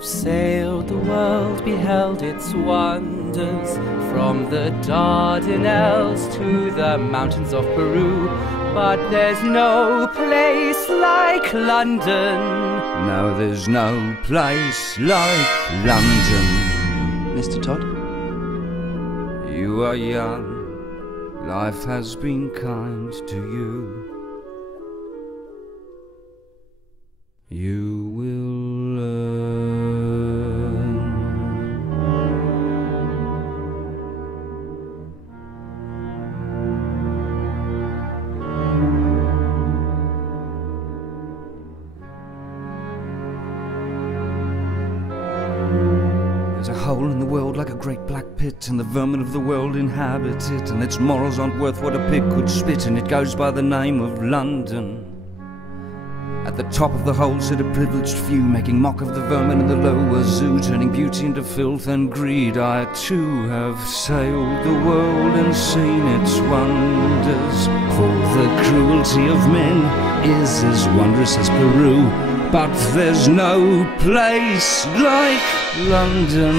have sailed the world, beheld its wonders, from the Dardanelles to the mountains of Peru, but there's no place like London. No, there's no place like London. Mr. Todd? You are young, life has been kind to you. You will learn. There's a hole in the world like a great black pit, and the vermin of the world inhabit it, and its morals aren't worth what a pig could spit, and it goes by the name of London. At the top of the hole sit a privileged few, making mock of the vermin in the lower zoo, turning beauty into filth and greed. I too have sailed the world and seen its wonders, for the cruelty of men is as wondrous as Peru, but there's no place like London.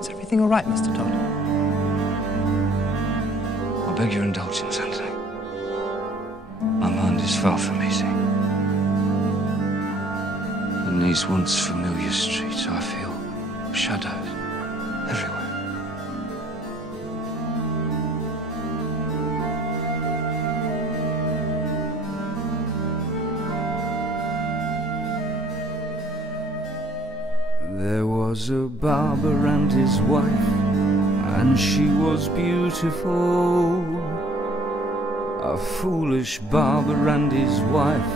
Is everything all right, Mr. Todd? I beg your indulgence, Anthony. My mind is far from easy. In these once familiar streets, I feel shadows everywhere. There was a barber and his wife, and she was beautiful. A foolish barber and his wife,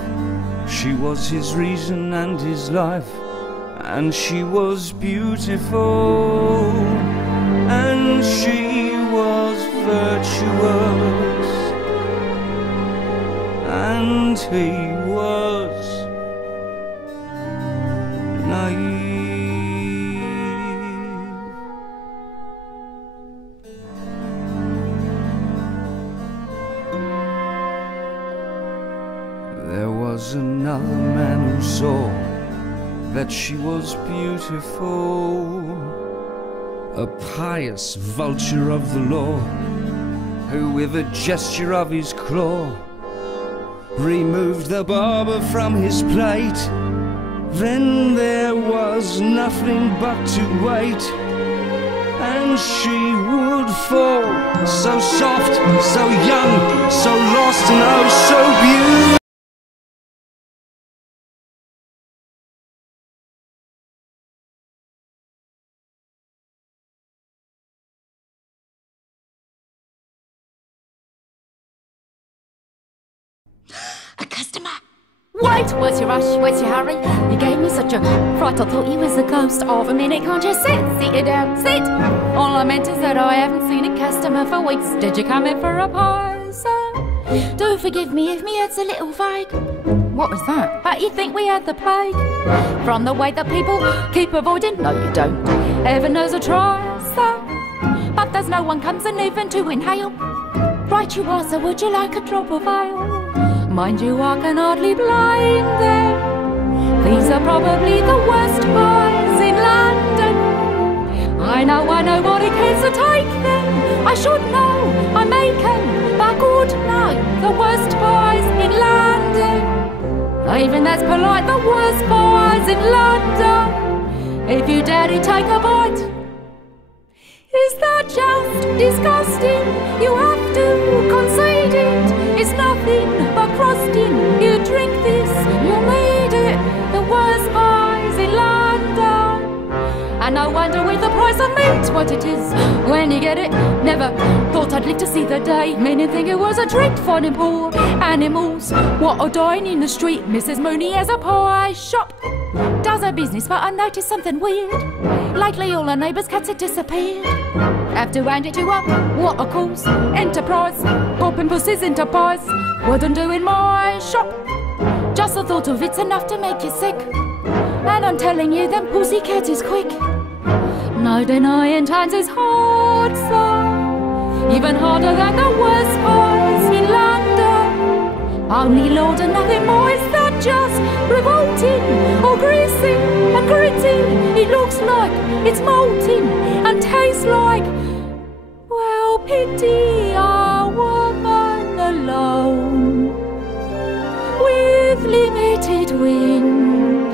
she was his reason and his life, and she was beautiful, and she was virtuous, and he was naive. There was another man who saw that she was beautiful, a pious vulture of the law, who with a gesture of his claw removed the barber from his plate. Then there was nothing but to wait, and she would fall, so soft, so young, so lost, and oh so beautiful. A customer! Wait! Where's your rush? Where's your hurry? You gave me such a fright, I thought you was a ghost of a minute. Can't you sit? Sit you down, sit! All I meant is that I haven't seen a customer for weeks. Did you come in for a pie, sir? Do forgive me if me head's a little vague. What was that? But you think we had the plague? From the way that people keep avoiding? No, you don't. Heaven knows I try, sir. But there's no one comes in even to inhale. Right you are, so would you like a drop of ale? Mind you, I can hardly blame them. These are probably the worst pies in London. I know nobody cares to take them. I should know, I make them, but good no, the worst pies in London. Even that's polite, the worst pies in London. If you dare to take a bite, is that just disgusting? You have to concede it. It's nothing but crusting. You drink this, you need it. The worst pies in London. And no wonder with the price of meat what it is when you get it. Never thought I'd live to see the day. Many think it was a treat finding poor animals what are dying in the street. Mrs. Mooney has a pie shop, does her business, but I noticed something weird. Lately all her neighbours' cats had disappeared. Have to hand it to her, what a cause, enterprise, popping pussies into pies. Wouldn't do in my shop. Just the thought of it's enough to make you sick. And I'm telling you, them pussycats is quick. No denying times is hard, so even harder than the worst parts in London. Only Lord and nothing more is that just revolting or greasy and gritty. It looks like it's molting and tastes like, well, pity a woman alone with limited wind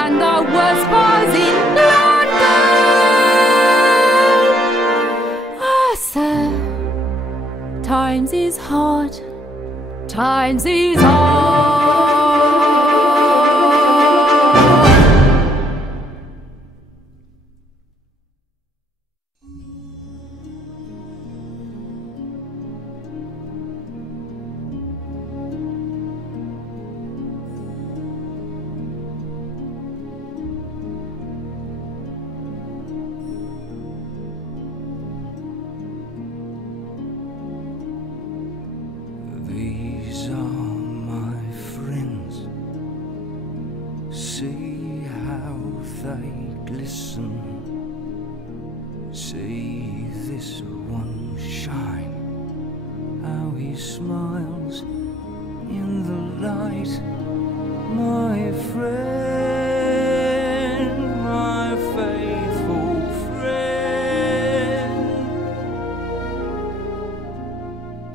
and the worst bars in London. Ah, sir, times is hard. Times is hard. These are my friends. See how they glisten. See this one shine. How he smiles in the light. My friend, my faithful friend.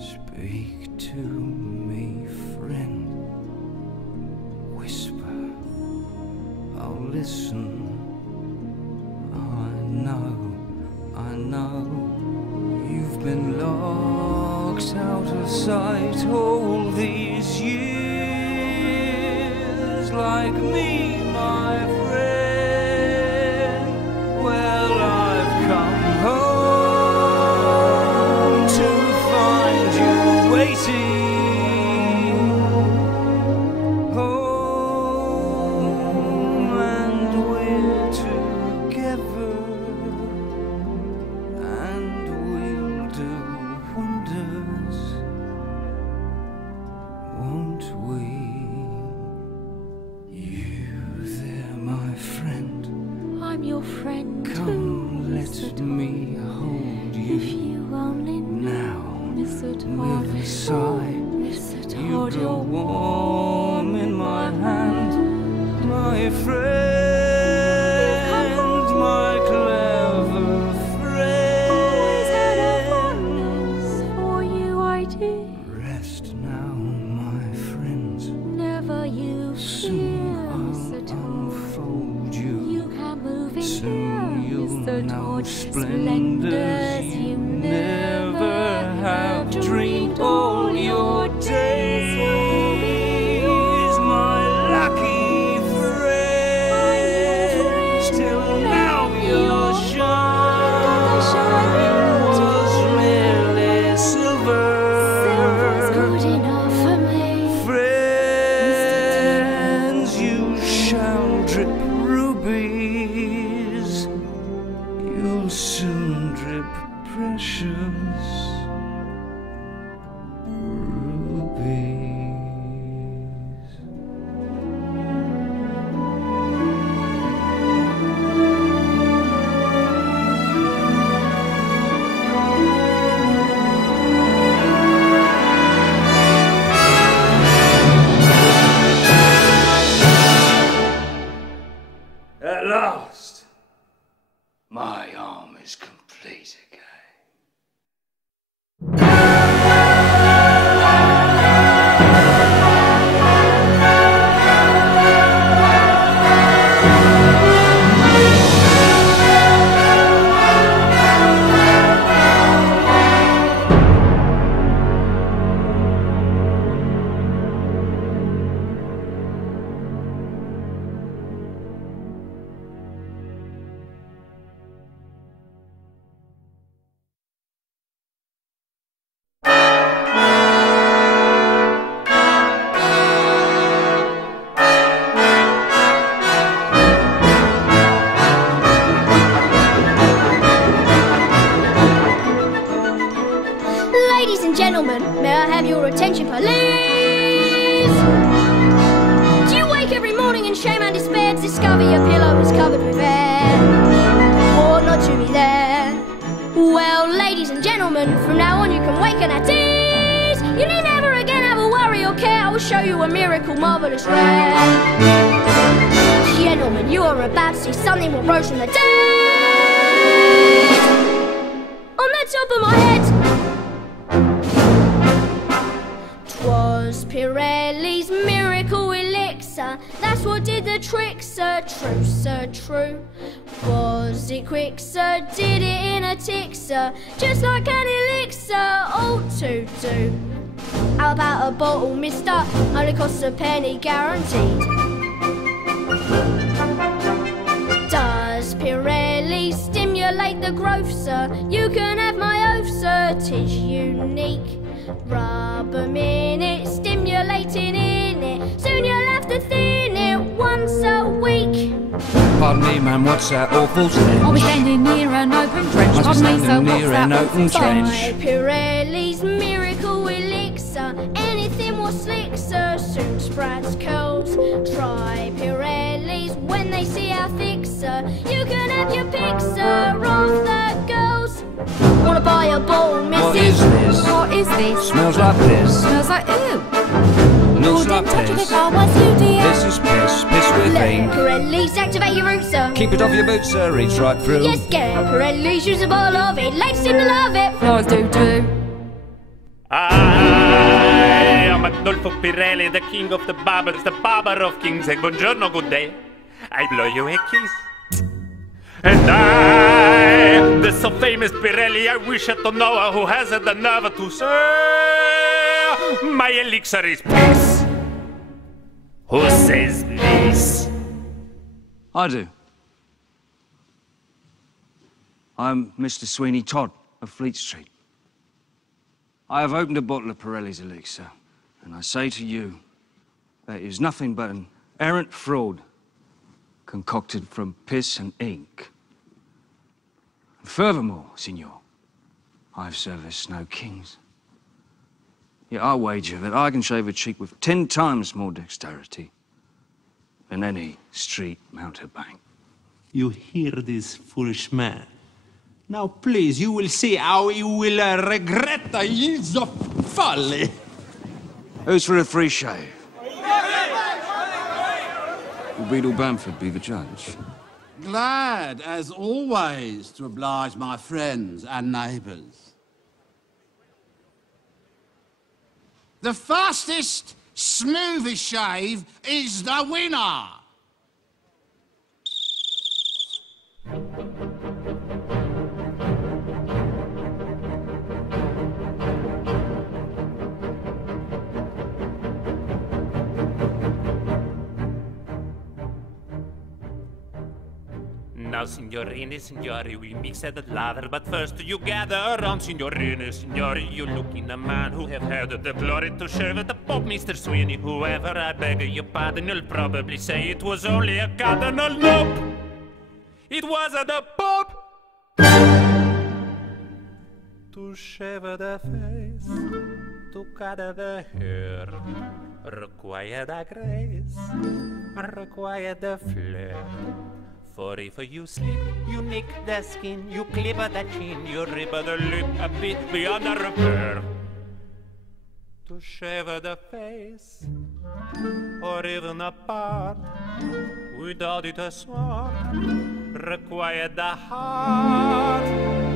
Speak to me, friend. Whisper, I'll listen. I know, you've been locked out of sight all these years, like me, my friend. Well, I've come home to find you waiting, home, and we're together, and we'll do wonders, won't we? You there, my friend. I'm your friend Come, too. let me hold you. If you only Now, miss it with hard, a sigh, miss it you hard, grow you're warm in my hand, my friend, my clever always had a friend. fondness for you, I did. Rest now, my friends. Never you Soon fear, I'll Mr. unfold you. You can move in Soon here, you'll Mr. know Todd. splendors you never have dreamed all your days. My lucky friend, still now your shine was merely silver. Silver's good enough for me. Friends, you shall drip rubies. You'll soon drip precious rubies. At last, my arm is complete again. Ladies and gentlemen, may I have your attention, please? covered with hair. Ought not to be there. Well, ladies and gentlemen, from now on you can waken at ease. You need never again have a worry or care. I will show you a miracle, marvellous rare. Gentlemen, you are about to see something will rose from the dead. On the top of my head. 'Twas Pirelli's miracle elixir. That's what did the trick, sir. True, sir, true. Was it quick, sir? Did it in a tick, sir? Just like an elixir ought to do. How about a bottle, mister? Only costs a penny, guaranteed. Does Pirelli stimulate the growth, sir? You can have my oath, sir, 'tis unique. Rub a minute, stimulating in it. Soon you'll have to thin it once a week. Pardon me, ma'am, what's that awful stench? I'll be standing near an open trench. Must be Pardon me, sir, standing what's near that an open awful trench. stench? By Pirelli's miracle elixir, anything will slick, sir, soon sprouts curls. Try Pirelli's when they see how thick, sir. You can have your pick, sir, of the girls. Wanna buy a bowl, missus? What is this? What is this? Smells like piss. Smells like ew. Looks Wouldn't like touch it if piss. I was you, dear. This is piss, piss with Let ink. Pirelli's activate your roots, sir. Keep it off your boots, sir, reach right through. Yes, get Pirelli's, use a bottle of it. Ladies seem to love it. Flowers do. I am Adolfo Pirelli, the king of the barbers, the barber of kings. Hey, buongiorno, good day. I blow you a kiss. And I, the so famous Pirelli, I wish to know who has the nerve to say my elixir is piss. Who says this? I do. I'm Mr. Sweeney Todd of Fleet Street. I have opened a bottle of Pirelli's elixir, and I say to you, that is nothing but an errant fraud concocted from piss and ink. And furthermore, Signor, I've serviced no kings. Yet I wager that I can shave a cheek with 10 times more dexterity than any street mountebank. You hear this foolish man? Now, please, you will see how he will regret his folly. Who's for a free shave? Will Beadle Bamford be the judge? Glad, as always, to oblige my friends and neighbours. The fastest, smoothest shave is the winner. Now, signorini, signori, we mix at the lather, but first you gather around, signorini, signori. You look in a man who have had the glory to serve at the Pope, Mr. Sweeney. Whoever, I beg your pardon, you'll probably say it was only a cardinal. Nope, it wasn't the Pope. To shave the face, to cut the hair, required a grace, required a flair. For if you slip, you nick the skin, you clip the chin, you rip the lip a bit beyond the repair. To shave the face, or even a part, without it a smart, required the heart,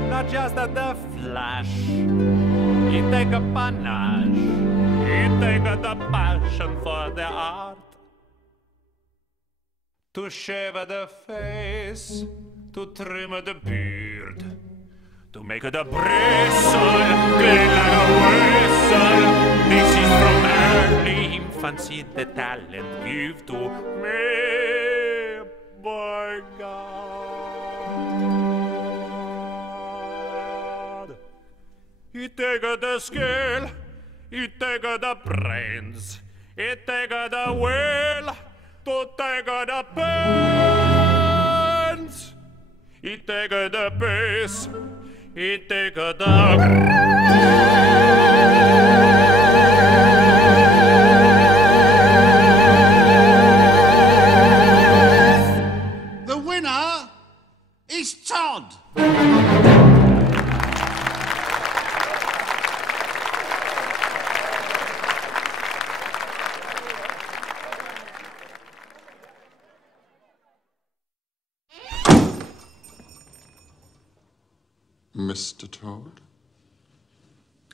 not just the flash. It take a panache, it take the passion for the art. To shave the face, to trim the beard, to make the bristle clean like a whistle. This is from early infancy the talent give to me, by God. He take the skill, he take the brains, he take the will. To take the pens, he take the pace, he take the The winner is Todd. Mr. Todd?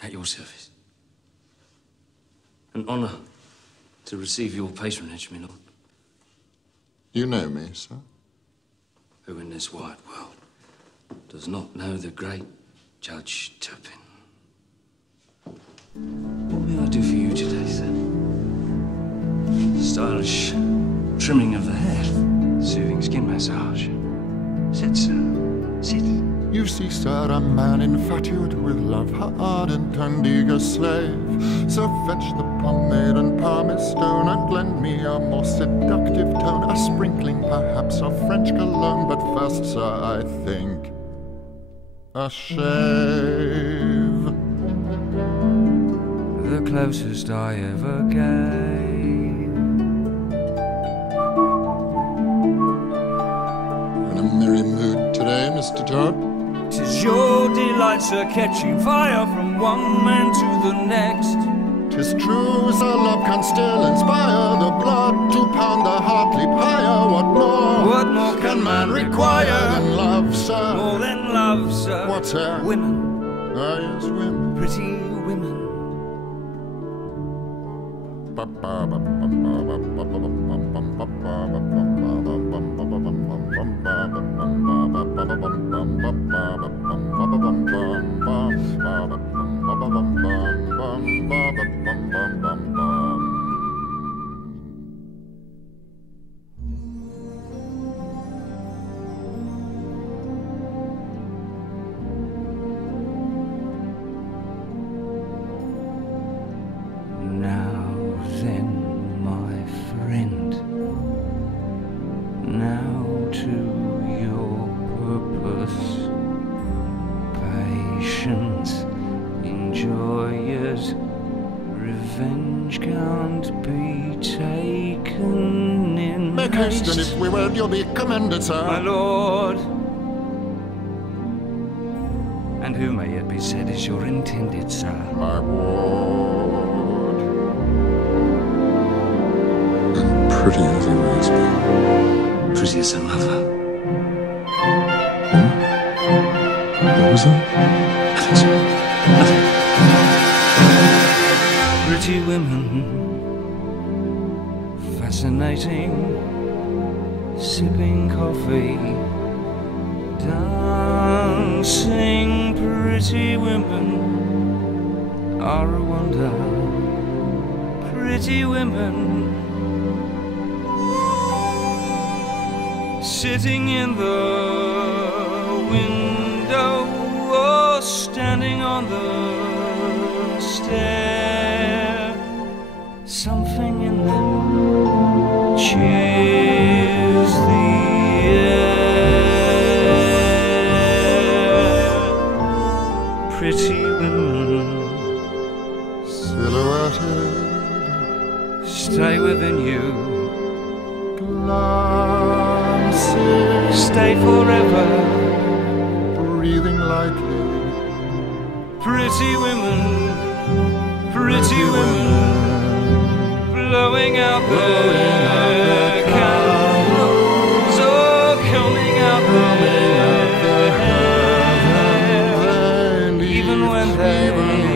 At your service. An honor to receive your patronage, my lord. You know me, sir? Who in this wide world does not know the great Judge Turpin? What may I do for you today, sir? Stylish trimming of the hair, soothing skin massage. Sit, sir. Sit. You see, sir, a man infatuate with love, her ardent and eager slave. So fetch the pomade and pumice stone, and lend me a more seductive tone, a sprinkling perhaps of French cologne. But first, sir, I think a shave. The closest I ever gave. In a merry mood today, Mr. Todd? 'Tis your delight, sir, catching fire from one man to the next. 'Tis true, sir, love can still inspire the blood to pound the heart leap higher. What more can man require than love, sir? More than love, sir. What's that? Women. Ah, yes, women. Pretty women. Now then, my friend, now to your purpose. Patience, enjoy it. Revenge can't be taken in Make haste, and if we wed, you'll be commended, sir. my lord. And who may it be said is your intended, sir? My ward. Pretty as he was. Pretty as a mother. What was that? Nothing, sir. Nothing. Pretty women, fascinating, sipping coffee, dancing. Pretty women are a wonder. Pretty women, sitting in the window or standing on the stair. Something in them cheers the air. Pretty women, Silhouetted, stay within you. glancing, Stay forever. breathing lightly. Pretty women, blowing out their candles or combing out their hair. Even when they leave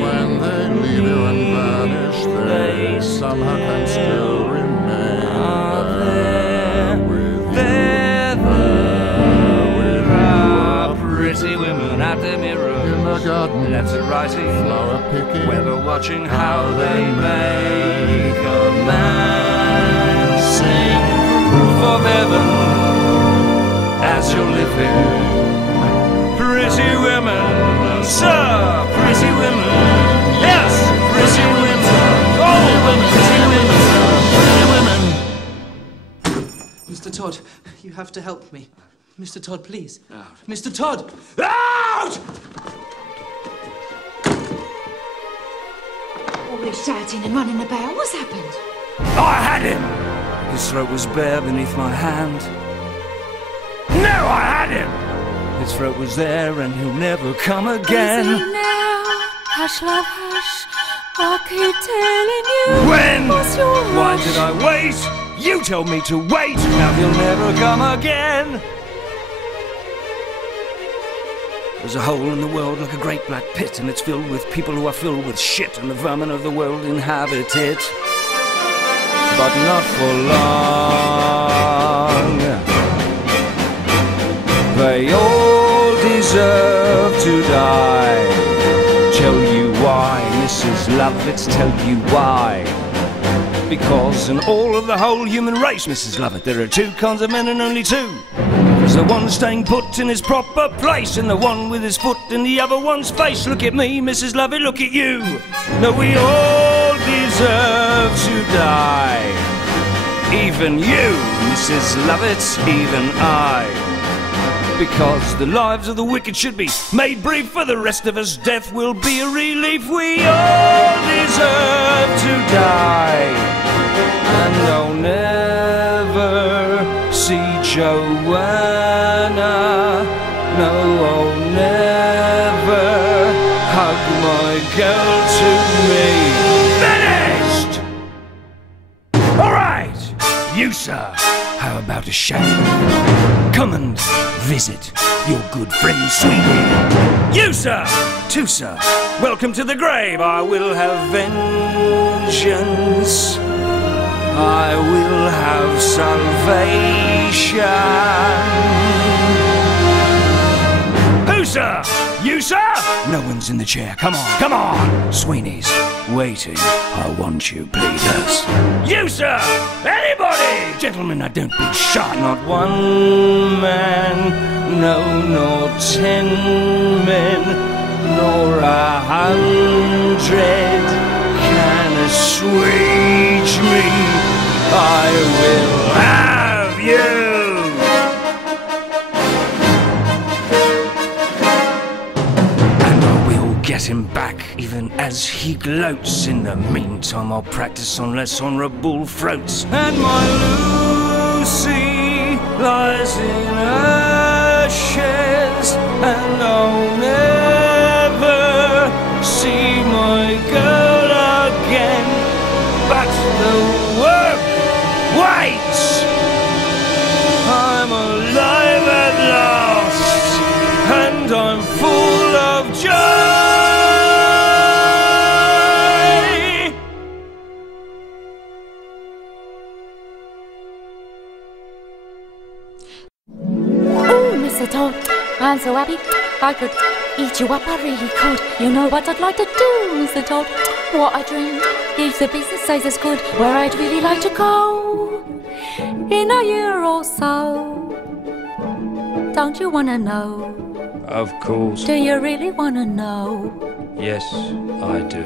you and vanish, they somehow can still remain there with you. There are pretty women at the mirror, In the garden, letter writing, flower picking, weather watching how they make a man sing. Proof of heaven as you're living. Pretty women, sir, pretty women, yes, pretty women, all women, pretty women, Mr. Todd, you have to help me. Mr. Todd, please. Out. Mr. Todd! Out! All this shouting and running about. What's happened? I had him! His throat was bare beneath my hand. Get him! His throat was there and he'll never come again. Easy now, hush love hush, I keep telling you. When? What's your Why rush? did I wait? You told me to wait. Now he'll never come again. There's a hole in the world like a great black pit, and it's filled with people who are filled with shit, and the vermin of the world inhabit it. But not for long. They all deserve to die. Tell you why, Mrs. Lovett, tell you why. Because in all of the whole human race, Mrs. Lovett, there are two kinds of men and only two. There's the one staying put in his proper place, and the one with his foot in the other one's face. Look at me, Mrs. Lovett, look at you. No, we all deserve to die. Even you, Mrs. Lovett, even I. Because the lives of the wicked should be made brief. For the rest of us, death will be a relief. We all deserve to die. And I'll never see Joanna. No, I'll never hug my girl to me. Finished! All right, you, sir, how about a shave? Come and visit your good friend Sweeney. You, sir, too, sir, welcome to the grave. I will have vengeance. I will have salvation. Who, sir? You, sir? No one's in the chair. Come on, come on. Sweeney's waiting. I want you, pleaders. You, sir? Anybody? Gentlemen, now don't be shy. Not one man, no, nor 10 men, nor 100 can assuage me. I will have you. Get him back, even as he gloats. In the meantime, I'll practice on less honourable throats. And my Lucy lies in ashes, and I'll never see my girl again. But the work waits. I'm alive at last, and I'm full of joy. Todd, I'm so happy I could eat you up, I really could. You know what I'd like to do, Mr. Todd? What a dream, if the business stays as good, where I'd really like to go in a year or so. Don't you wanna know? Of course. Do you really wanna know? Yes, I do.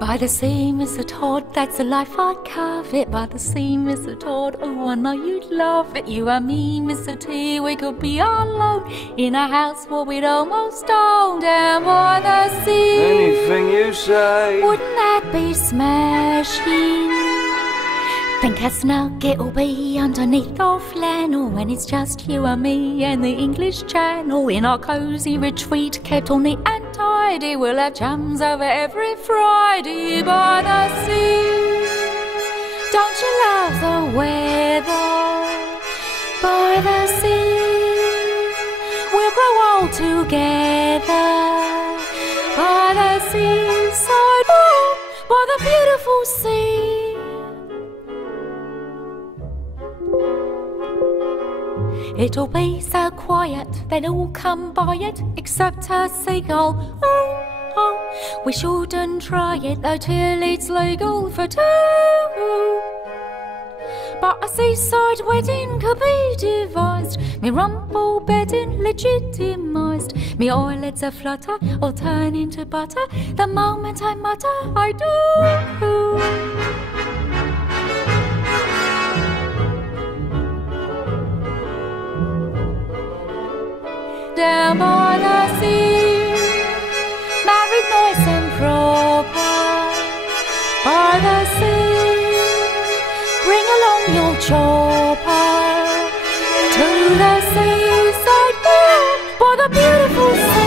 By the sea, Mr. Todd, that's the life I'd carve it. By the sea, Mr. Todd, oh, I know you'd love it. You and me, Mr. T, we could be alone in a house where we'd almost own, down by the sea. Anything you say. Wouldn't that be smashing? Think how snug it'll be underneath our flannel when it's just you and me and the English Channel in our cosy retreat, kept all neat and tidy. We'll have chums over every Friday by the sea. Don't you love the weather by the sea? We'll grow old together by the seaside, by the beautiful sea. It'll be so quiet, they'll all come by it, except a seagull. Oh, oh, we shouldn't try it though till it's legal for two. But a seaside wedding could be devised, me rumple bedding legitimised, me eyelids a flutter or turn into butter the moment I mutter I do. Down by the sea, married nice and proper, by the sea, chopper to the seaside mill by the beautiful sea.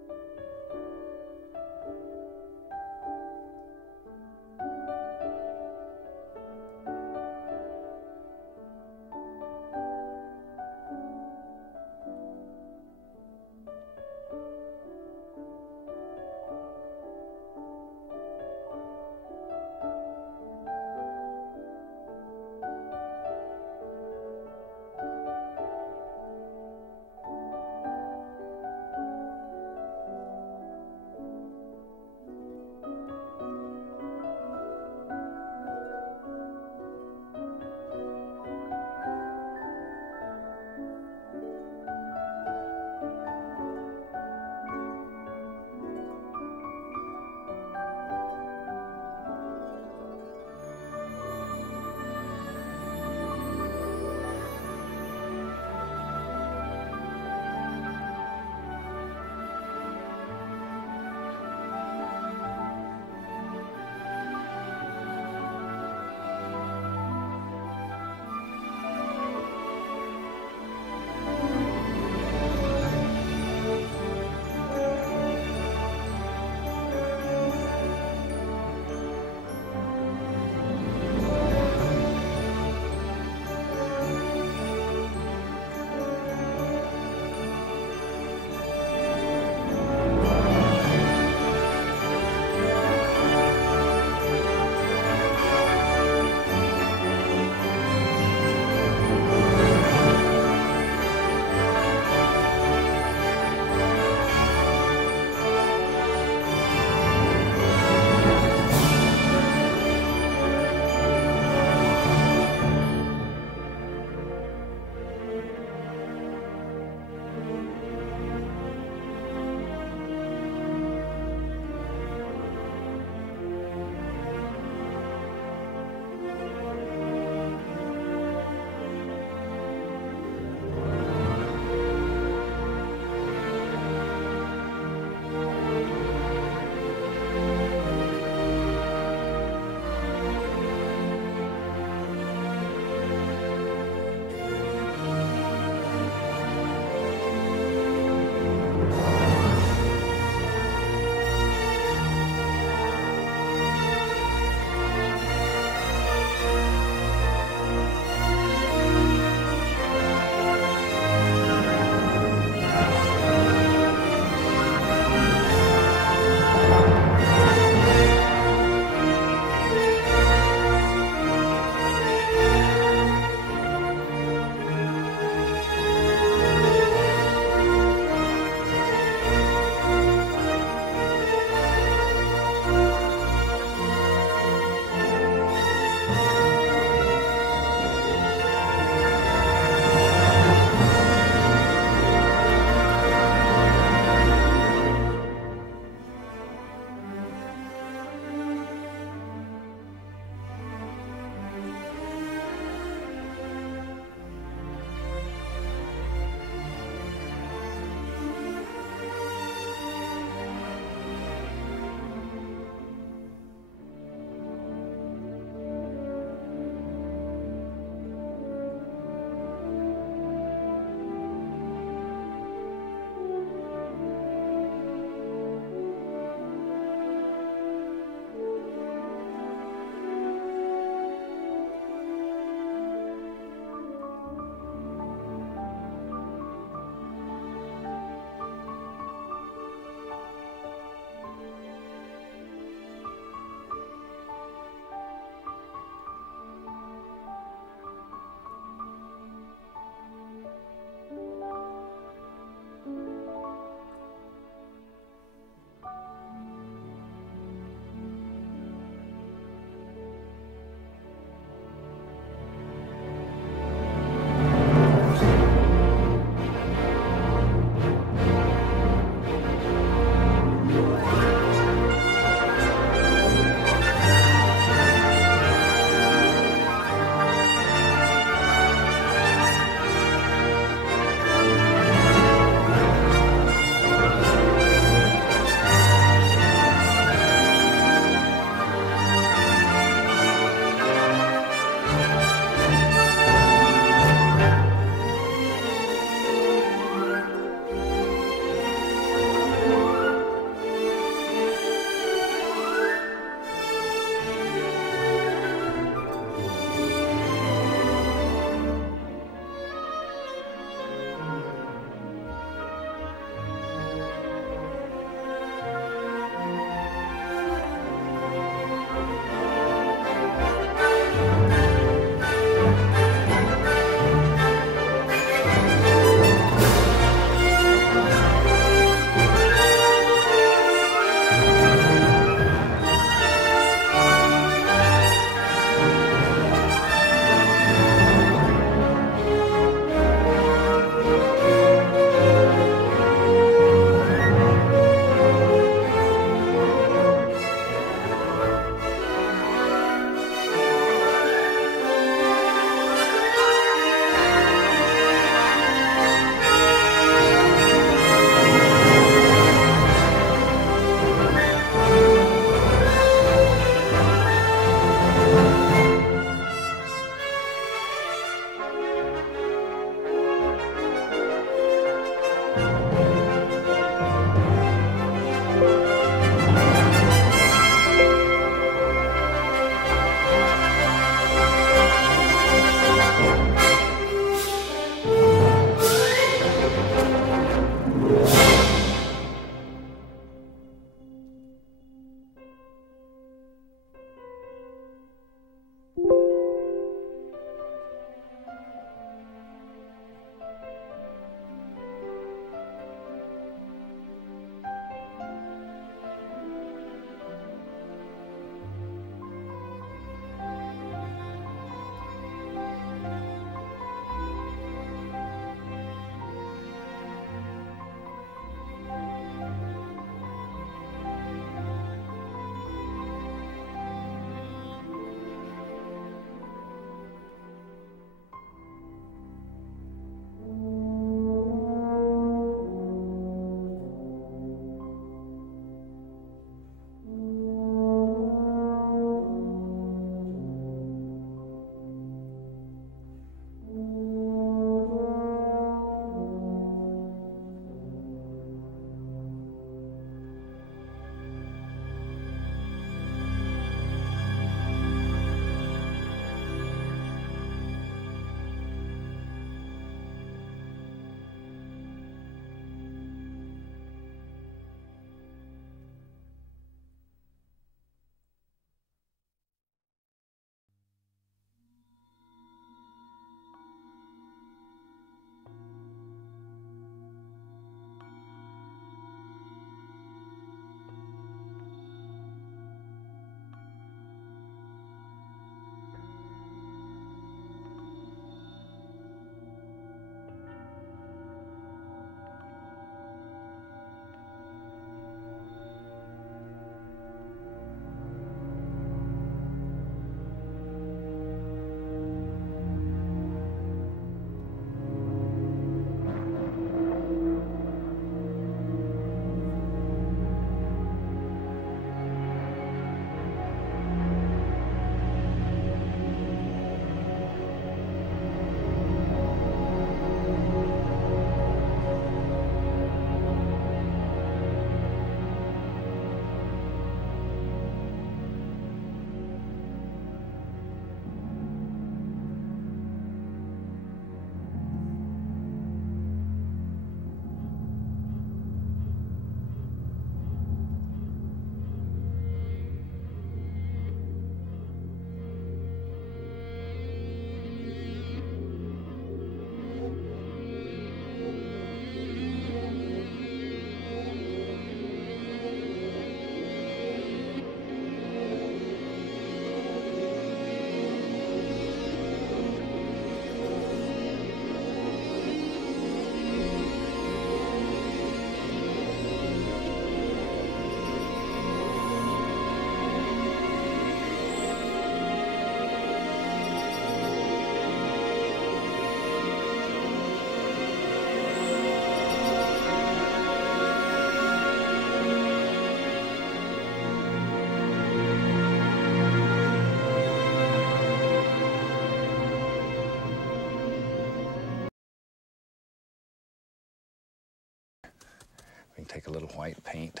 take a little white paint.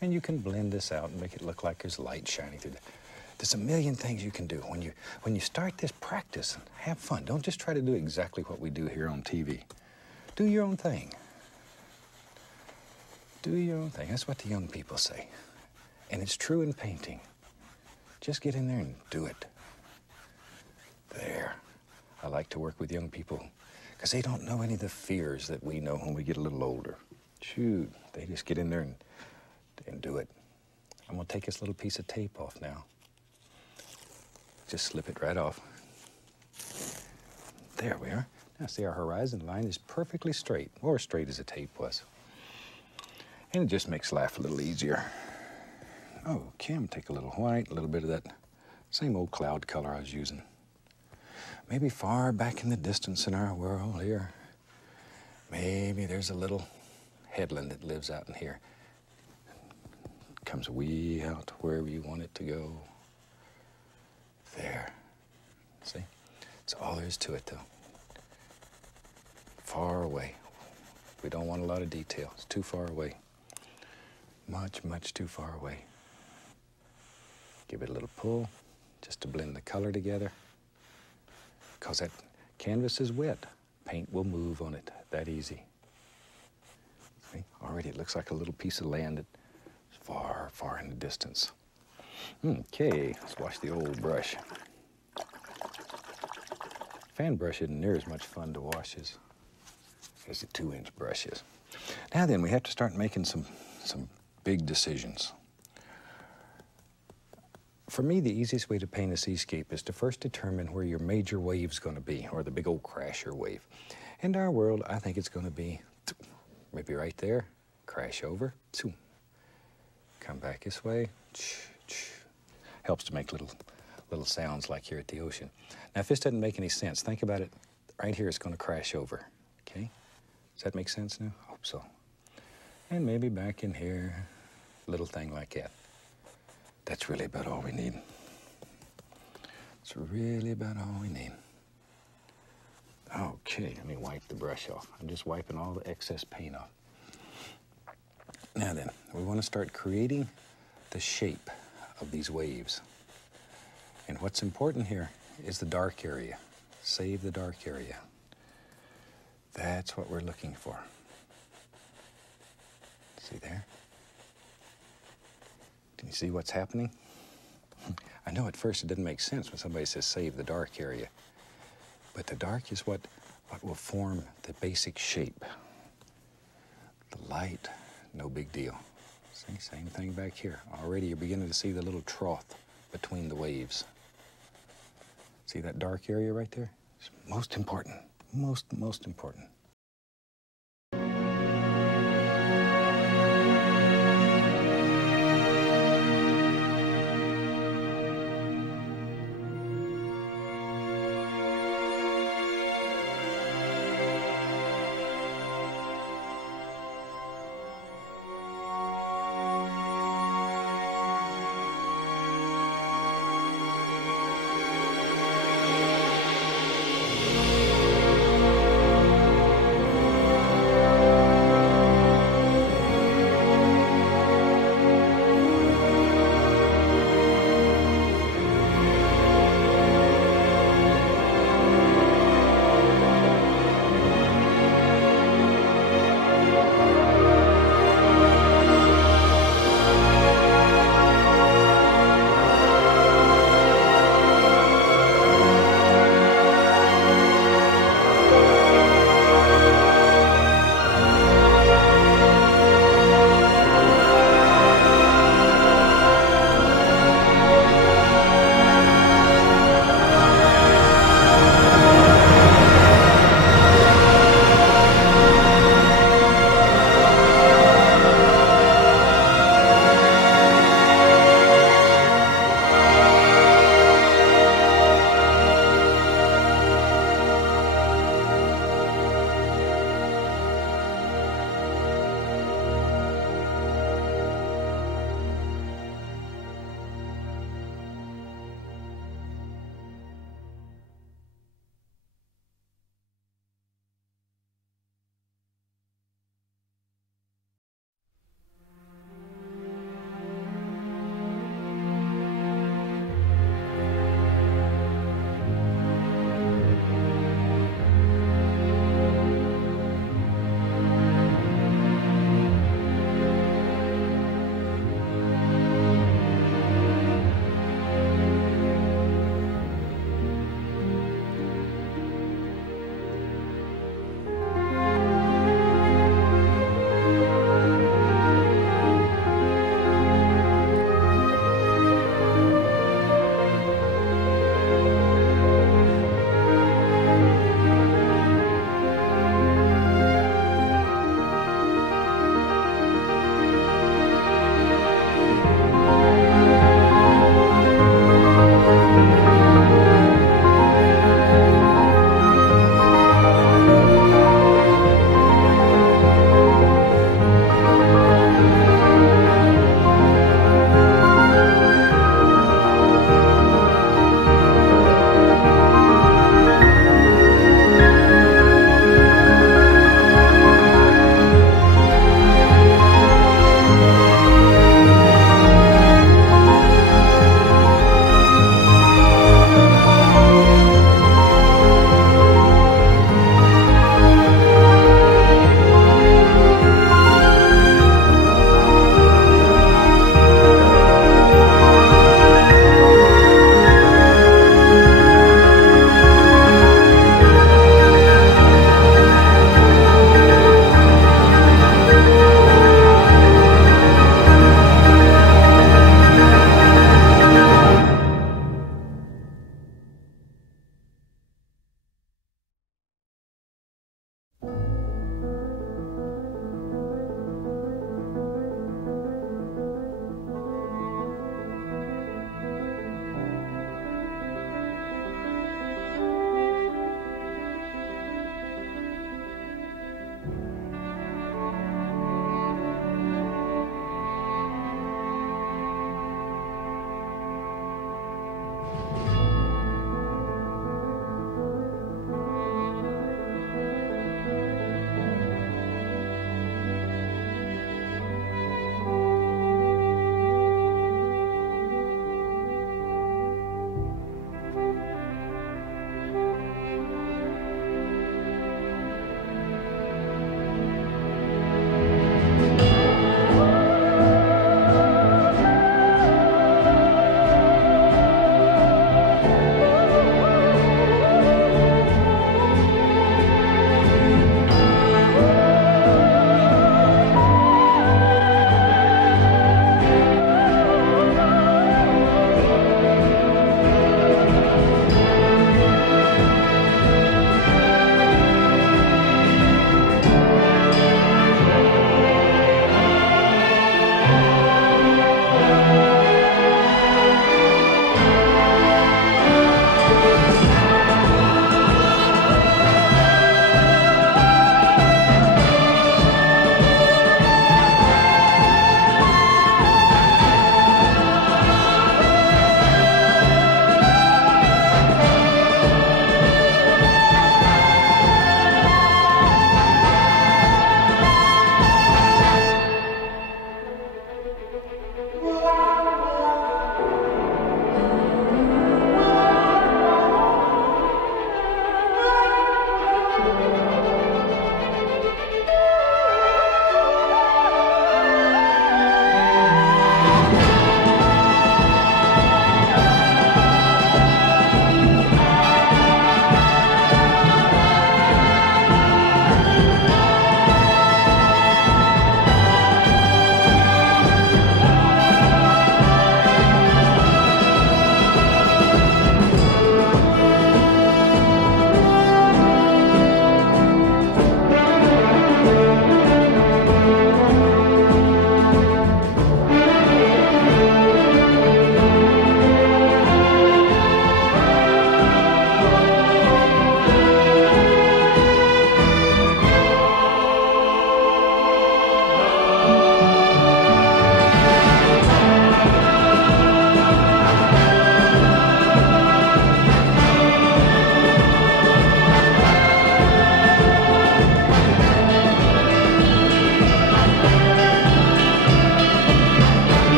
And you can blend this out and make it look like there's light shining through. There's a million things you can do. When you start this, practice and have fun. Don't just try to do exactly what we do here on TV. Do your own thing. Do your own thing. That's what the young people say. And it's true in painting. Just get in there and do it. There. I like to work with young people because they don't know any of the fears that we know when we get a little older. Shoot, they just get in there and do it. I'm gonna take this little piece of tape off now. Just slip it right off. There we are. Now see, our horizon line is perfectly straight, or as straight as the tape was. And it just makes life a little easier. Okay, I'm gonna take a little white, a little bit of that same old cloud color I was using. Maybe far back in the distance in our world here, maybe there's a little headland that lives out in here. It comes way out wherever you want it to go. There. See? That's all there is to it, though. Far away. We don't want a lot of detail. It's too far away. Much, much too far away. Give it a little pull, just to blend the color together. Because that canvas is wet. Paint will move on it that easy. See? Already it looks like a little piece of land that's far, far in the distance. Okay, let's wash the old brush. Fan brush isn't near as much fun to wash as the 2-inch brush is. Now then, we have to start making some big decisions. For me, the easiest way to paint a seascape is to first determine where your major wave's gonna be, or the big old crasher wave. In our world, I think it's gonna be maybe right there, crash over, come back this way, helps to make little sounds like here at the ocean. Now, if this doesn't make any sense, think about it. Right here, it's gonna crash over, okay? Does that make sense now? I hope so. And maybe back in here, little thing like that. That's really about all we need. It's really about all we need. Okay, let me wipe the brush off. I'm just wiping all the excess paint off. Now then, we want to start creating the shape of these waves. And what's important here is the dark area. Save the dark area. That's what we're looking for. See there? Can you see what's happening? I know at first it doesn't make sense when somebody says save the dark area, but the dark is what will form the basic shape. The light, no big deal. See, same thing back here. Already you're beginning to see the little trough between the waves. See that dark area right there? It's most important, most important.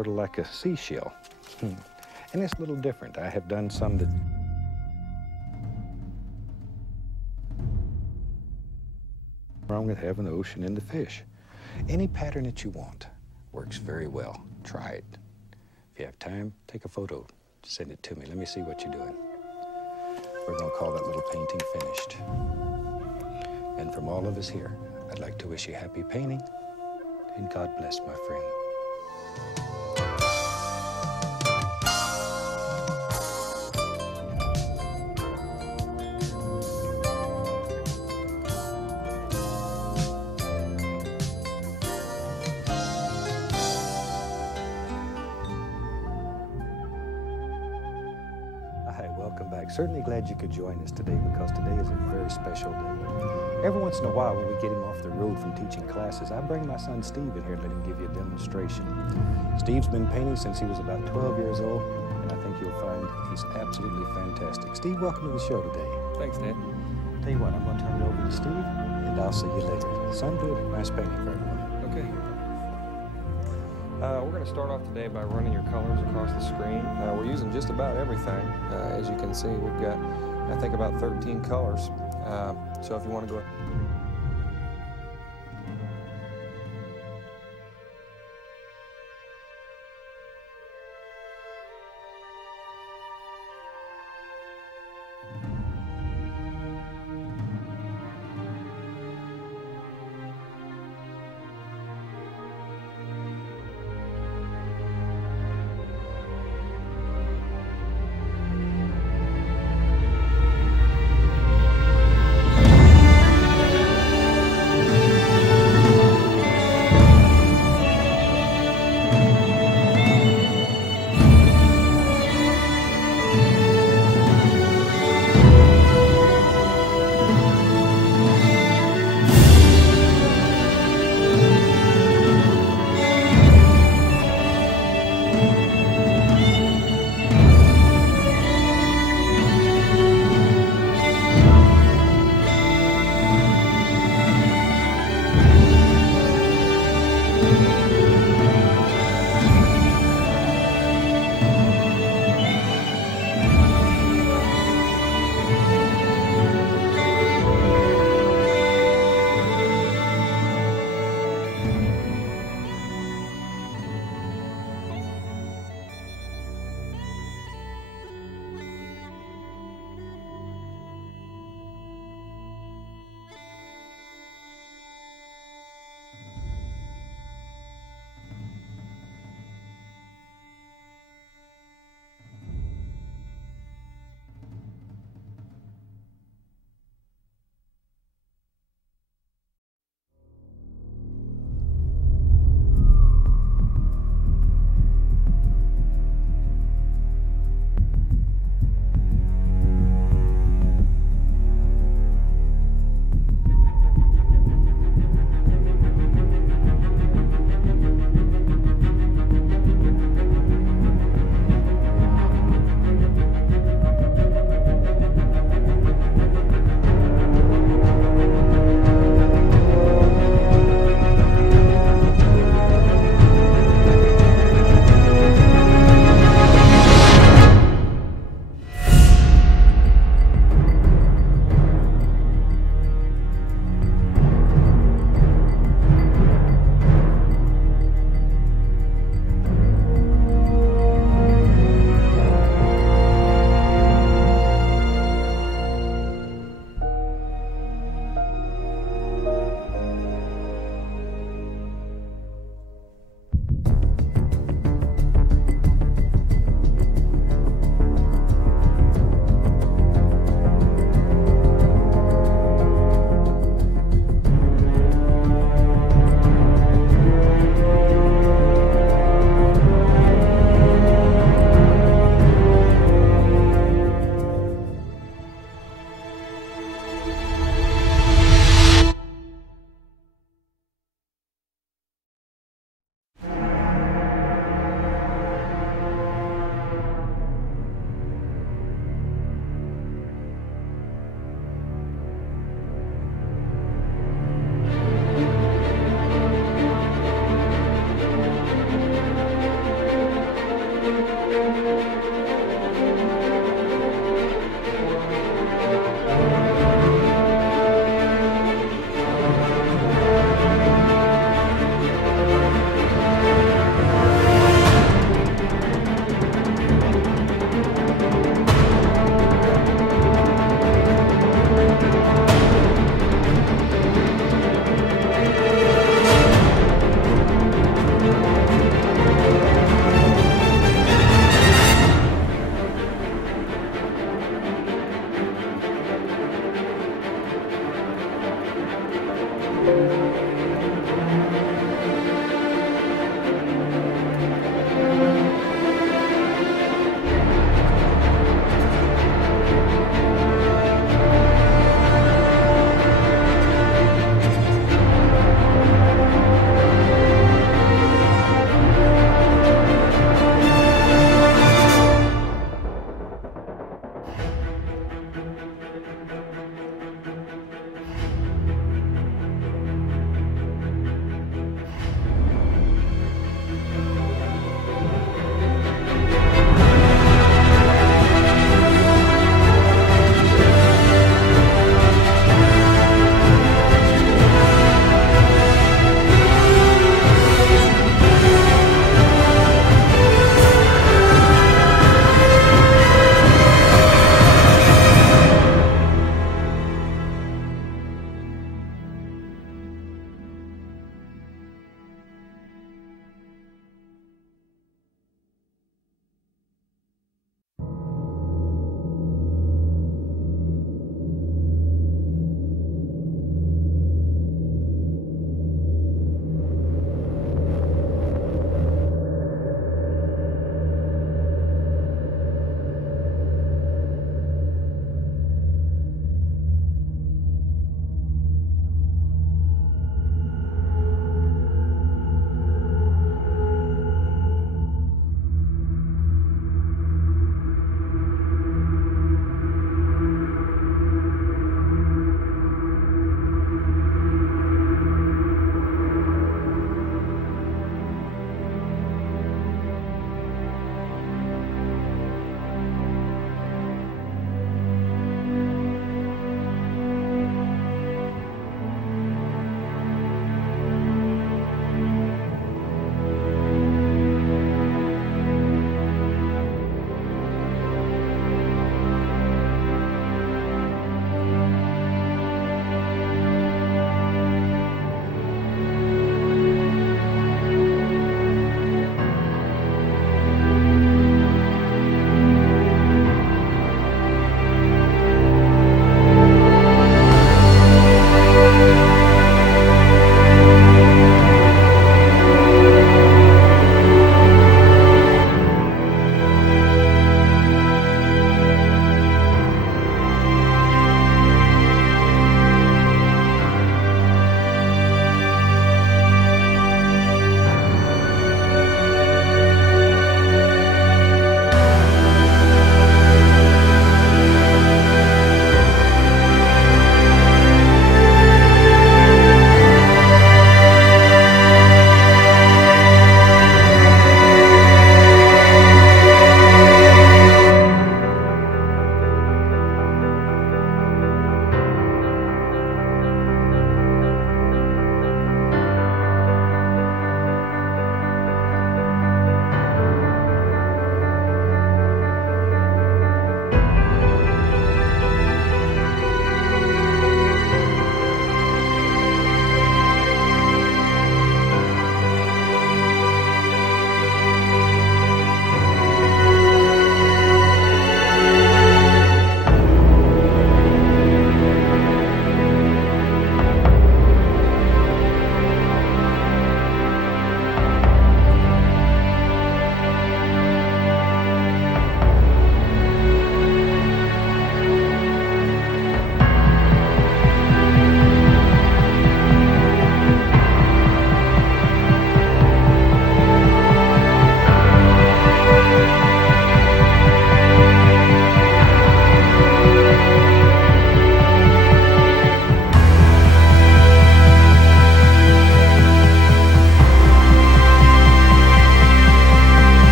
Sort of like a seashell. And it's a little different. I have done some that wrong with having the ocean and the fish. Any pattern that you want works very well. Try it. If you have time, take a photo. Send it to me. Let me see what you're doing. We're going to call that little painting finished. And from all of us here, I'd like to wish you happy painting, and God bless, my friend. Welcome back. Certainly glad you could join us today, because today is a very special day. Every once in a while, when we get him off the road from teaching classes, I bring my son Steve in here and let him give you a demonstration. Steve's been painting since he was about 12 years old, and I think you'll find he's absolutely fantastic. Steve, welcome to the show today. Thanks, Ned. Tell you what, I'm going to turn it over to Steve, and I'll see you later. Son, good. Nice painting for everyone. Okay. We're going to start off today by running your colors across the screen. We're using just about everything. As you can see, we've got, I think, about 13 colors. So if you want to go...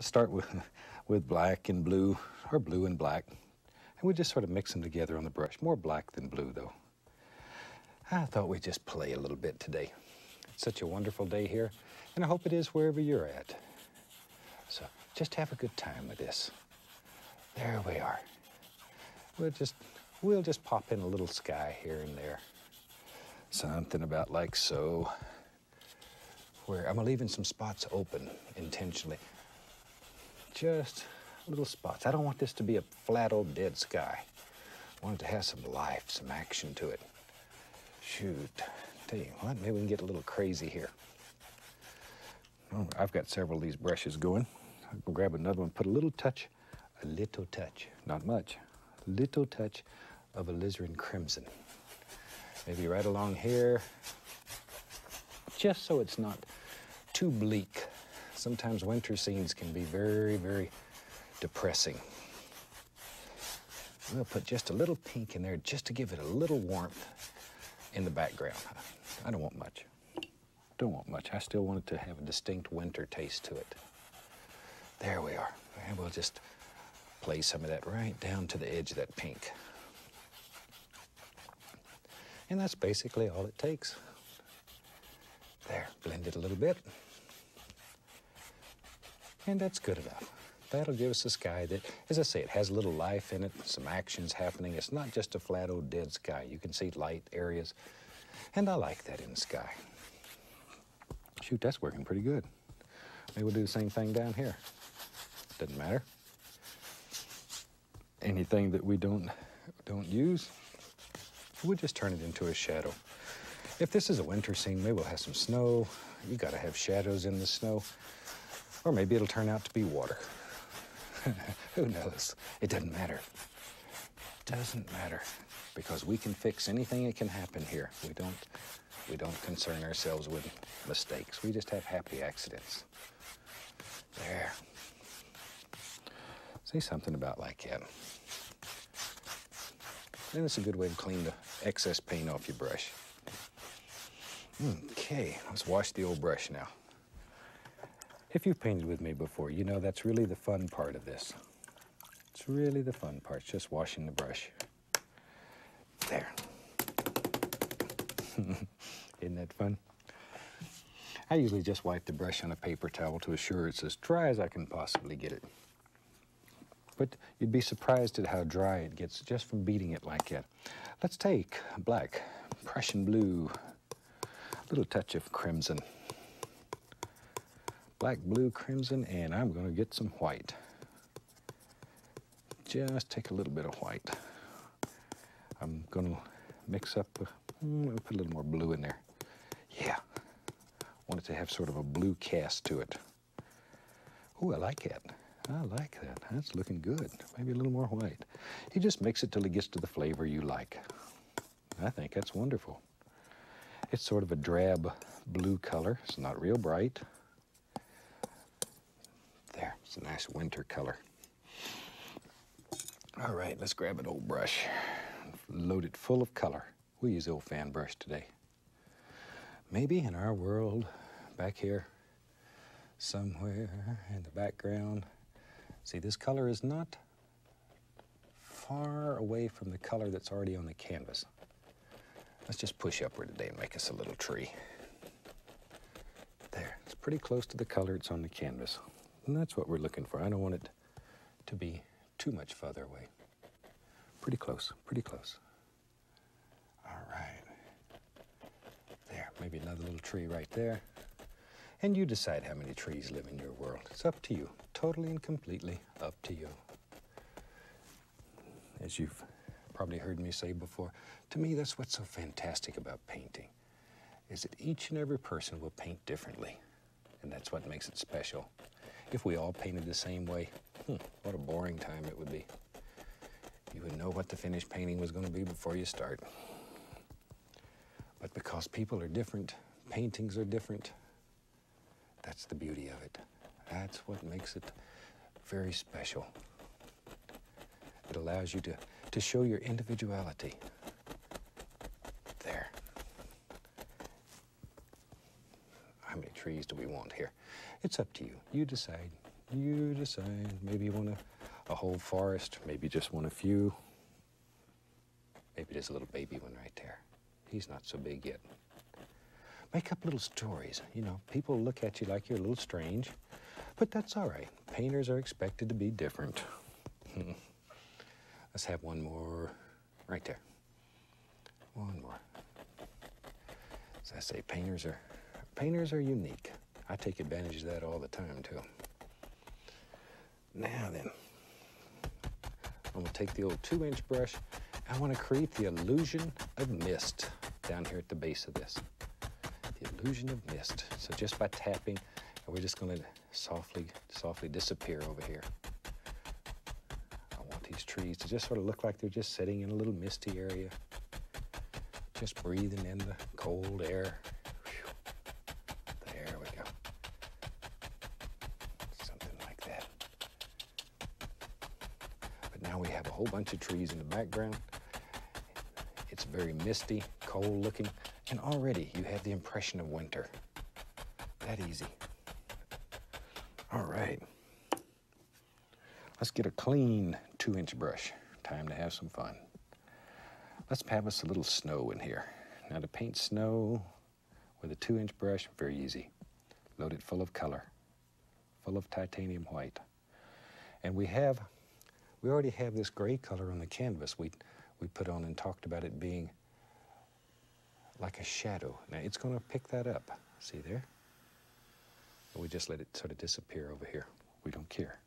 Let's start with black and blue, or blue and black. And we just sort of mix them together on the brush. More black than blue, though. I thought we'd just play a little bit today. It's such a wonderful day here, and I hope it is wherever you're at. So just have a good time with this. There we are. We'll just pop in a little sky here and there. Something about like so. Where I'm leaving some spots open intentionally. Just little spots. I don't want this to be a flat old dead sky. I want it to have some life, some action to it. Shoot, tell you what, maybe we can get a little crazy here. Oh, I've got several of these brushes going. I'll grab another one, put a little touch, not much, a little touch of alizarin crimson. Maybe right along here, just so it's not too bleak. Sometimes winter scenes can be very, very depressing. We'll put just a little pink in there just to give it a little warmth in the background. I don't want much. Don't want much. I still want it to have a distinct winter taste to it. There we are. And we'll just play some of that right down to the edge of that pink. And that's basically all it takes. There, blend it a little bit. And that's good enough. That'll give us a sky that, as I say, it has a little life in it, some actions happening. It's not just a flat old dead sky. You can see light areas, and I like that in the sky. Shoot, that's working pretty good. Maybe we'll do the same thing down here. Doesn't matter. Anything that we don't use, we'll just turn it into a shadow. If this is a winter scene, maybe we'll have some snow. You gotta have shadows in the snow. Or maybe it'll turn out to be water. Who knows? It doesn't matter. Doesn't matter. Because we can fix anything that can happen here. We don't concern ourselves with mistakes. We just have happy accidents. There. Say something about like that. And it's a good way to clean the excess paint off your brush. Okay, let's wash the old brush now. If you've painted with me before, you know that's really the fun part of this. It's really the fun part, just washing the brush. There. Isn't that fun? I usually just wipe the brush on a paper towel to assure it's as dry as I can possibly get it. But you'd be surprised at how dry it gets just from beating it like that. Let's take black, Prussian blue, a little touch of crimson. Black, blue, crimson, and I'm going to get some white. Just take a little bit of white. I'm going to mix up, put a little more blue in there. Yeah, I want it to have sort of a blue cast to it. Oh, I like that. I like that. That's looking good. Maybe a little more white. You just mix it till it gets to the flavor you like. I think that's wonderful. It's sort of a drab blue color. It's not real bright. There, it's a nice winter color. All right, let's grab an old brush. Load it full of color. We'll use the old fan brush today. Maybe in our world, back here, somewhere in the background. See, this color is not far away from the color that's already on the canvas. Let's just push upward today and make us a little tree. There, it's pretty close to the color it's on the canvas. And that's what we're looking for. I don't want it to be too much further away. Pretty close, pretty close. All right. There, maybe another little tree right there. And you decide how many trees live in your world. It's up to you. Totally and completely up to you. As you've probably heard me say before, to me that's what's so fantastic about painting, is that each and every person will paint differently. And that's what makes it special. If we all painted the same way, what a boring time it would be. You would know what the finished painting was going to be before you start. But because people are different, paintings are different, that's the beauty of it. That's what makes it very special. It allows you to show your individuality. There. How many trees do we want here? It's up to you. You decide. You decide. Maybe you want a whole forest, maybe just want a few. Maybe there's a little baby one right there. He's not so big yet. Make up little stories. You know, people look at you like you're a little strange, but that's all right. Painters are expected to be different. Let's have one more right there. One more. As I say, painters are unique. I take advantage of that all the time too. Now then, I'm gonna take the old 2-inch brush. I want to create the illusion of mist down here at the base of this. The illusion of mist. So just by tapping, we're just going to softly disappear over here. I want these trees to just sort of look like they're just sitting in a little misty area. Just breathing in the cold air. Whew. There we go. Something like that. But now we have a whole bunch of trees in the background. It's very misty, cold looking, and already you have the impression of winter. That easy. All right. Let's get a clean 2-inch brush. Time to have some fun. Let's have us a little snow in here. Now to paint snow with a 2-inch brush, very easy. Load it full of color, full of titanium white. And we already have this gray color on the canvas we put on and talked about it being like a shadow. Now it's going to pick that up. See there? And we just let it sort of disappear over here. We don't care.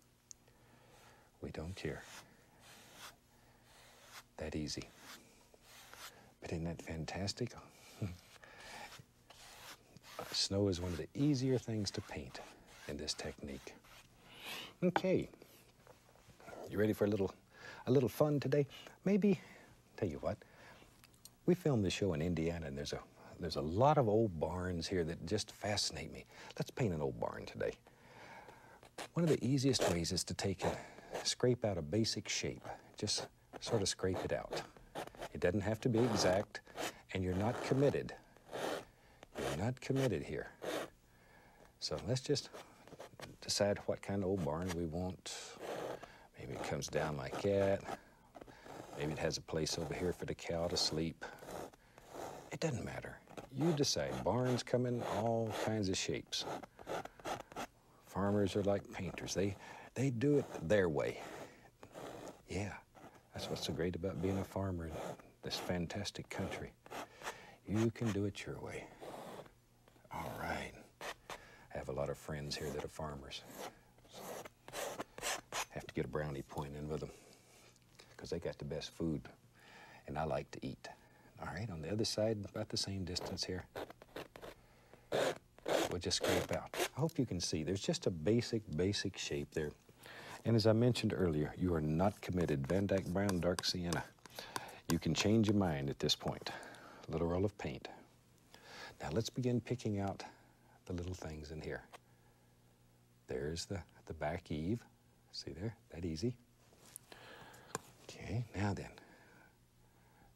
We don't care. That easy. But isn't that fantastic? Snow is one of the easier things to paint in this technique. Okay. You ready for a little fun today? Maybe, tell you what, we filmed this show in Indiana, and there's a lot of old barns here that just fascinate me. Let's paint an old barn today. One of the easiest ways is to scrape out a basic shape. Just sort of scrape it out. It doesn't have to be exact, and you're not committed. You're not committed here. So let's just decide what kind of old barn we want. Maybe it comes down like that. Maybe it has a place over here for the cow to sleep. It doesn't matter. You decide. Barns come in all kinds of shapes. Farmers are like painters. They do it their way. Yeah, that's what's so great about being a farmer in this fantastic country. You can do it your way. All right. I have a lot of friends here that are farmers. Have to get a brownie point in with them because they got the best food, and I like to eat. All right, on the other side, about the same distance here. We'll just scrape out. I hope you can see. There's just a basic shape there. And as I mentioned earlier, you are not committed. Van Dyke Brown, Dark Sienna. You can change your mind at this point. A little roll of paint. Now let's begin picking out the little things in here. There's the back eave. See there? That easy. Okay, now then.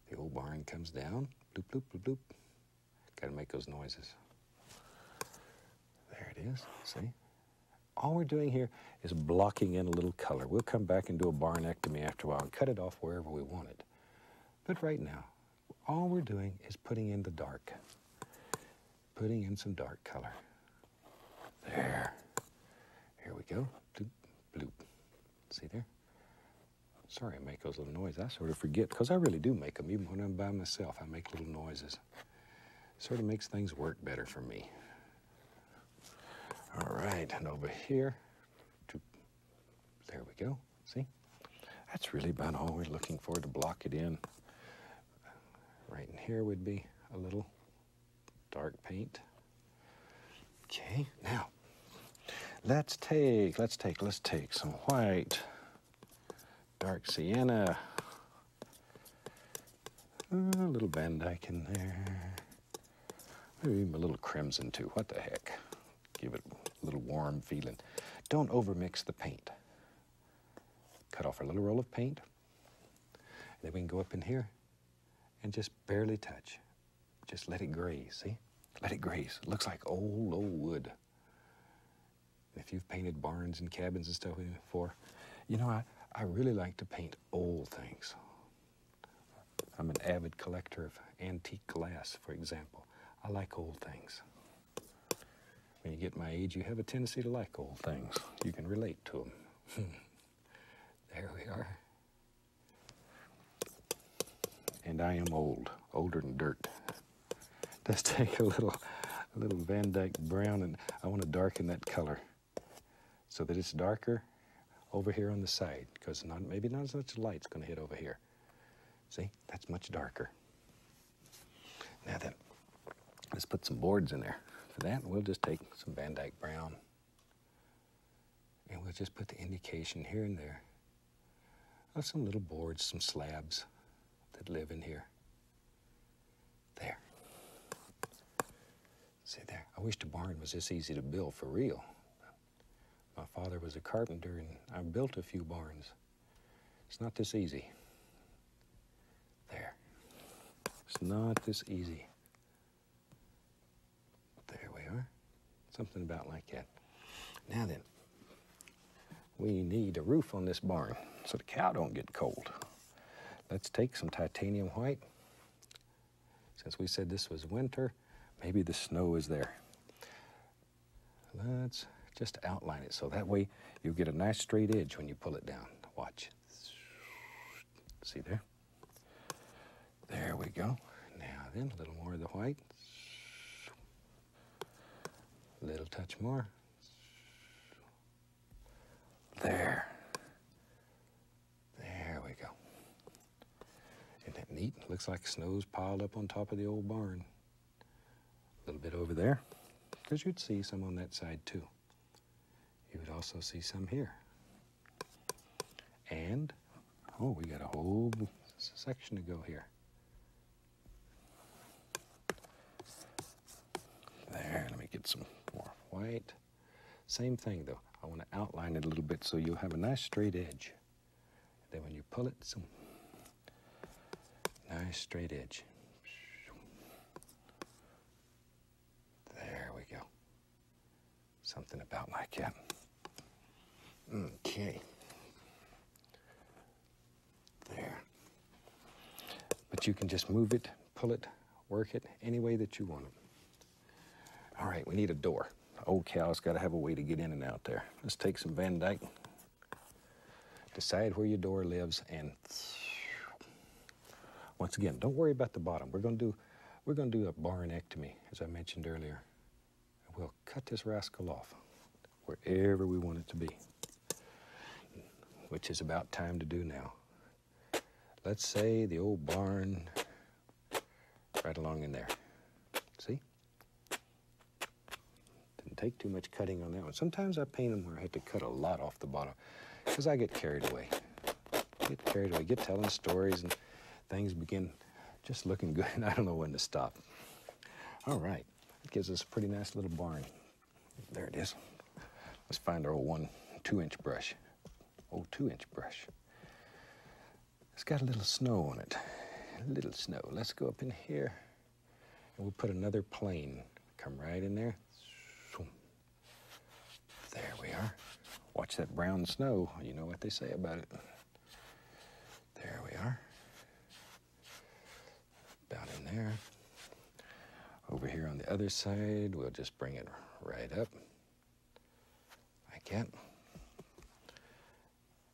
The old barn comes down. Bloop, bloop, bloop, bloop. Got to make those noises. There it is. See? All we're doing here is blocking in a little color. We'll come back and do a barnectomy after a while and cut it off wherever we want it. But right now, all we're doing is putting in the dark. Putting in some dark color. There. Here we go. Bloop, bloop. See there? Sorry I make those little noises. I sort of forget, because I really do make them. Even when I'm by myself, I make little noises. Sort of makes things work better for me. All right, and over here, there we go. See? That's really about all we're looking for to block it in. Right in here would be a little dark paint. Okay, now, let's take some white, dark sienna, a little Van Dyke in there, maybe even a little crimson too. What the heck? Give it a little warm feeling. Don't overmix the paint. Cut off our little roll of paint, and then we can go up in here and just barely touch. Just let it graze, see? Let it graze. It looks like old wood. If you've painted barns and cabins and stuff before, you know, I really like to paint old things. I'm an avid collector of antique glass, for example. I like old things. When you get my age, you have a tendency to like old things. You can relate to them. There we are. And I am old, older than dirt. Let's take a little Van Dyke brown, and I want to darken that color so that it's darker over here on the side, because maybe not as much light's going to hit over here. See, that's much darker. Now then, let's put some boards in there. For that, we'll just take some Van Dyke brown, and we'll just put the indication here and there of some little boards, some slabs that live in here. There. See there? I wish the barn was this easy to build for real. My father was a carpenter, and I built a few barns. It's not this easy. There. It's not this easy. There we are. Something about like that. Now then, we need a roof on this barn so the cow don't get cold. Let's take some titanium white. Since we said this was winter, maybe the snow is there. Let's just outline it so that way you get a nice straight edge when you pull it down. Watch. See there? There we go. Now then, a little more of the white. A little touch more. There. There we go. Isn't that neat? Looks like snow's piled up on top of the old barn. A little bit over there, because you'd see some on that side too. You would also see some here. And, oh, we got a whole section to go here. There, let me get some more white. Same thing though, I want to outline it a little bit so you'll have a nice straight edge. Then when you pull it, some nice straight edge. There we go. Something about like that. Okay. There. But you can just move it, pull it, work it any way that you want it. All right, we need a door. The old cow's got to have a way to get in and out there. Let's take some Van Dyke. Decide where your door lives, and once again, don't worry about the bottom. We're going to do a barnectomy, as I mentioned earlier. We'll cut this rascal off wherever we want it to be, which is about time to do now. Let's say the old barn right along in there. See? Didn't take too much cutting on that one. Sometimes I paint them where I have to cut a lot off the bottom because I get carried away. Get telling stories, and things begin just looking good, and I don't know when to stop. All right. It gives us a pretty nice little barn. There it is. Let's find our old 2-inch brush. Old 2-inch brush. It's got a little snow on it. A little snow. Let's go up in here, and we'll put another plane. Come right in there. There we are. Watch that brown snow. You know what they say about it. There we are. About in there. Over here on the other side, we'll just bring it right up, like that.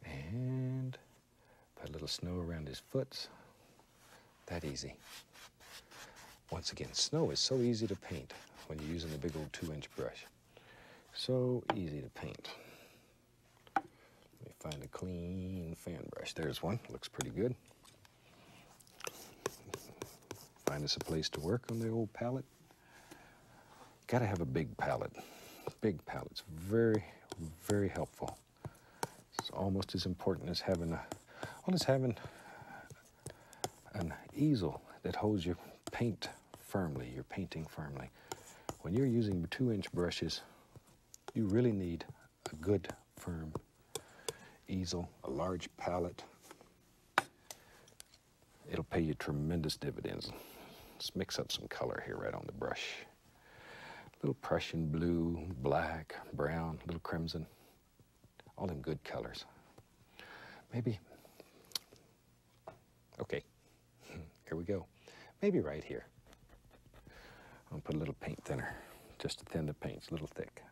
And put a little snow around his foot. That easy. Once again, snow is so easy to paint when you're using the big old 2-inch brush. So easy to paint. Let me find a clean fan brush. There's one, looks pretty good. Find us a place to work on the old palette. Gotta have a big palette. Big palette's very, very helpful. It's almost as important as having an easel that holds your paint firmly, your painting firmly. When you're using 2-inch brushes, you really need a good, firm easel, a large palette. It'll pay you tremendous dividends. Let's mix up some color here right on the brush. Little Prussian blue, black, brown, little crimson. All them good colors. Maybe, okay, here we go. Maybe right here. I'll put a little paint thinner, just to thin the paint. It's a little thick.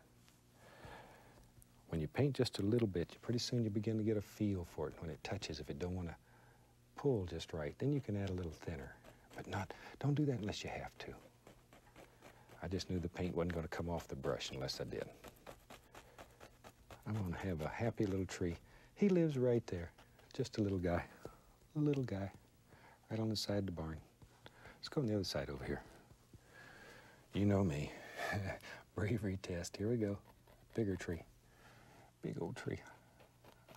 When you paint just a little bit, pretty soon you begin to get a feel for it when it touches. If it don't want to pull just right, then you can add a little thinner. But don't do that unless you have to. I just knew the paint wasn't going to come off the brush unless I did. I'm going to have a happy little tree. He lives right there, just a little guy, right on the side of the barn. Let's go on the other side over here. You know me, bravery test, here we go. Bigger tree, big old tree.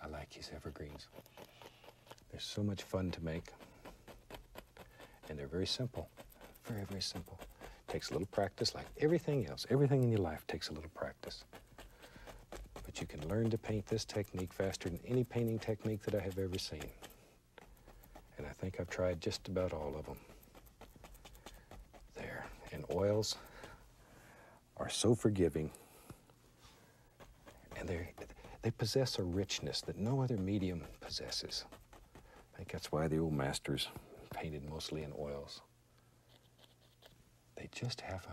I like these evergreens. They're so much fun to make, and they're very simple, very, very simple. Takes a little practice like everything else. Everything in your life takes a little practice. But you can learn to paint this technique faster than any painting technique that I have ever seen. And I think I've tried just about all of them. There. And oils are so forgiving. And they possess a richness that no other medium possesses. I think that's why the old masters painted mostly in oils. They just have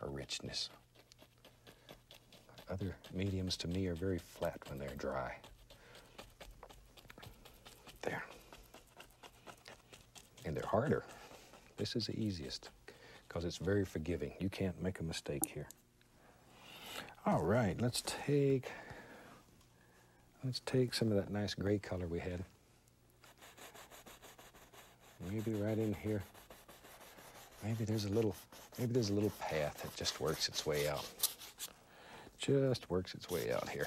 a richness. Other mediums to me are very flat when they're dry. There. And they're harder. This is the easiest because it's very forgiving. You can't make a mistake here. All right, let's take some of that nice gray color we had. Maybe right in here. Maybe there's a little path that just works its way out. Just works its way out here.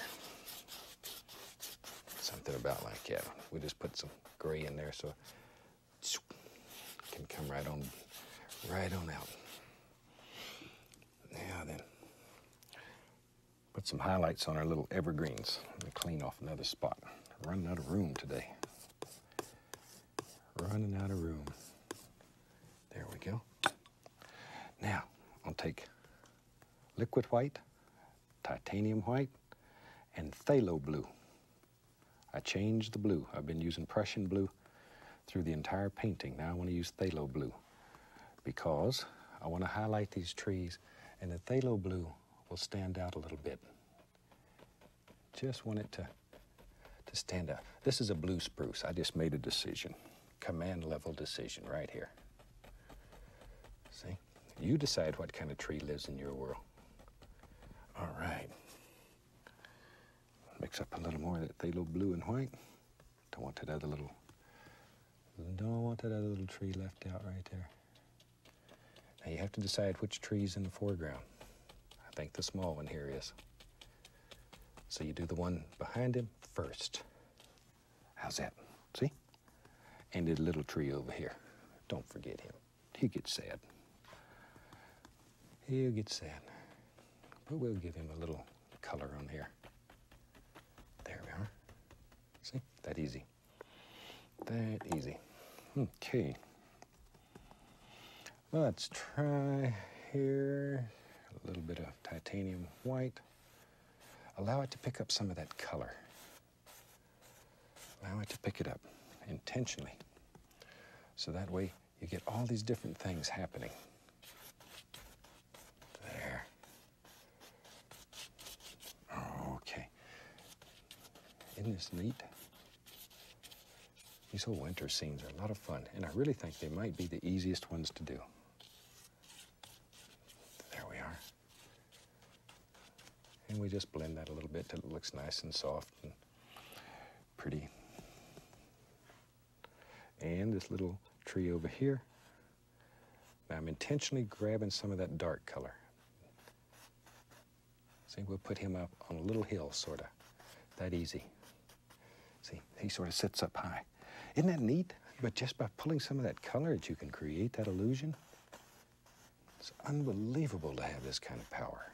Something about like that. We just put some gray in there so it can come right on out. Now then, put some highlights on our little evergreens. Let me clean off another spot. Running out of room today. Running out of room. There we go. Now, I'll take liquid white, titanium white, and phthalo blue. I changed the blue. I've been using Prussian blue through the entire painting. Now I want to use phthalo blue because I want to highlight these trees, and the phthalo blue will stand out a little bit. Just want it to stand out. This is a blue spruce. I just made a decision. Command level decision right here. See? You decide what kind of tree lives in your world. All right. Mix up a little more of that phthalo blue and white. Don't want that other little tree left out right there. Now you have to decide which tree's in the foreground. I think the small one here is. So you do the one behind him first. How's that? See? And the little tree over here. Don't forget him. He gets sad. He'll get sad. But we'll give him a little color on here. There we are. See? That easy. That easy. Okay. Let's try here a little bit of titanium white. Allow it to pick up some of that color. Allow it to pick it up intentionally. So that way you get all these different things happening. There. Okay. Isn't this neat? These whole winter scenes are a lot of fun, and I really think they might be the easiest ones to do. There we are. And we just blend that a little bit till it looks nice and soft and pretty. And this little tree over here. Now I'm intentionally grabbing some of that dark color. See, we'll put him up on a little hill, sort of. That easy. See, he sort of sits up high. Isn't that neat? But just by pulling some of that color that you can create that illusion. It's unbelievable to have this kind of power.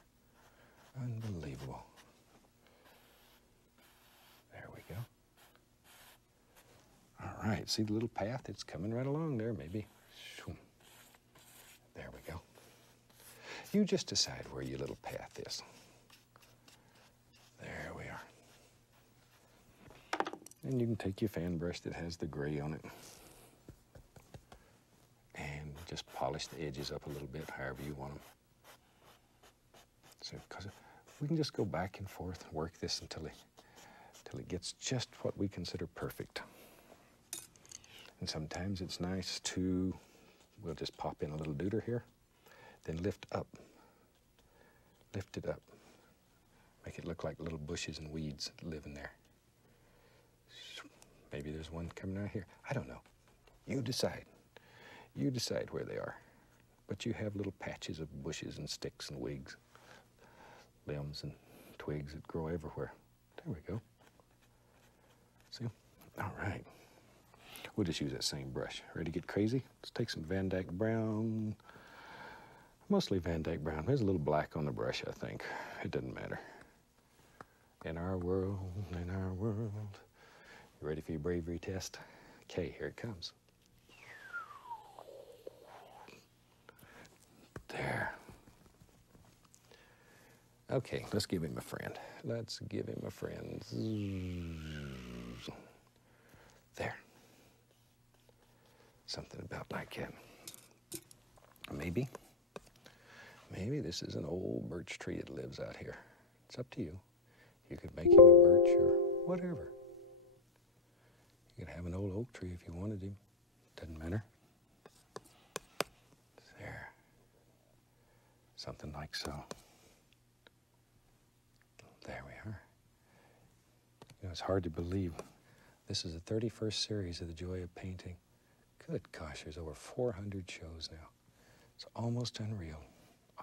Unbelievable. There we go. All right, see the little path? It's coming right along there, maybe. There we go. You just decide where your little path is. There we are. And you can take your fan brush that has the gray on it and just polish the edges up a little bit, however you want them. So, because we can just go back and forth and work this until it gets just what we consider perfect. And sometimes it's nice to, we'll just pop in a little deuter here, then lift up. Lift it up. Make it look like little bushes and weeds that live in there. Maybe there's one coming out here. I don't know. You decide. You decide where they are. But you have little patches of bushes and sticks and wigs, limbs and twigs that grow everywhere. There we go. See? All right. We'll just use that same brush. Ready to get crazy? Let's take some Van Dyke Brown. Mostly Van Dyke Brown. There's a little black on the brush, I think. It doesn't matter. In our world, in our world. You ready for your bravery test? Okay, here it comes. There. Okay, let's give him a friend. Let's give him a friend. There. Something about like that. Maybe this is an old birch tree that lives out here. It's up to you. You could make him a birch or whatever. You could have an old oak tree if you wanted to. Doesn't matter. There. Something like so. There we are. You know, it's hard to believe. This is the 31st series of The Joy of Painting. Good gosh, there's over 400 shows now. It's almost unreal.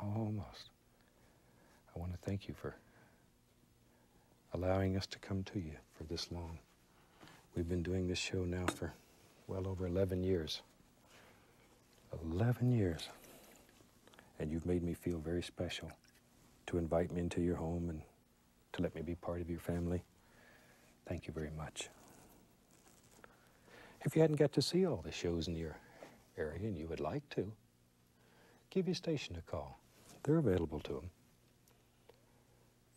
Almost. I want to thank you for allowing us to come to you for this long. We've been doing this show now for well over 11 years. 11 years. And you've made me feel very special to invite me into your home and to let me be part of your family. Thank you very much. If you hadn't got to see all the shows in your area and you would like to, give your station a call. They're available to them.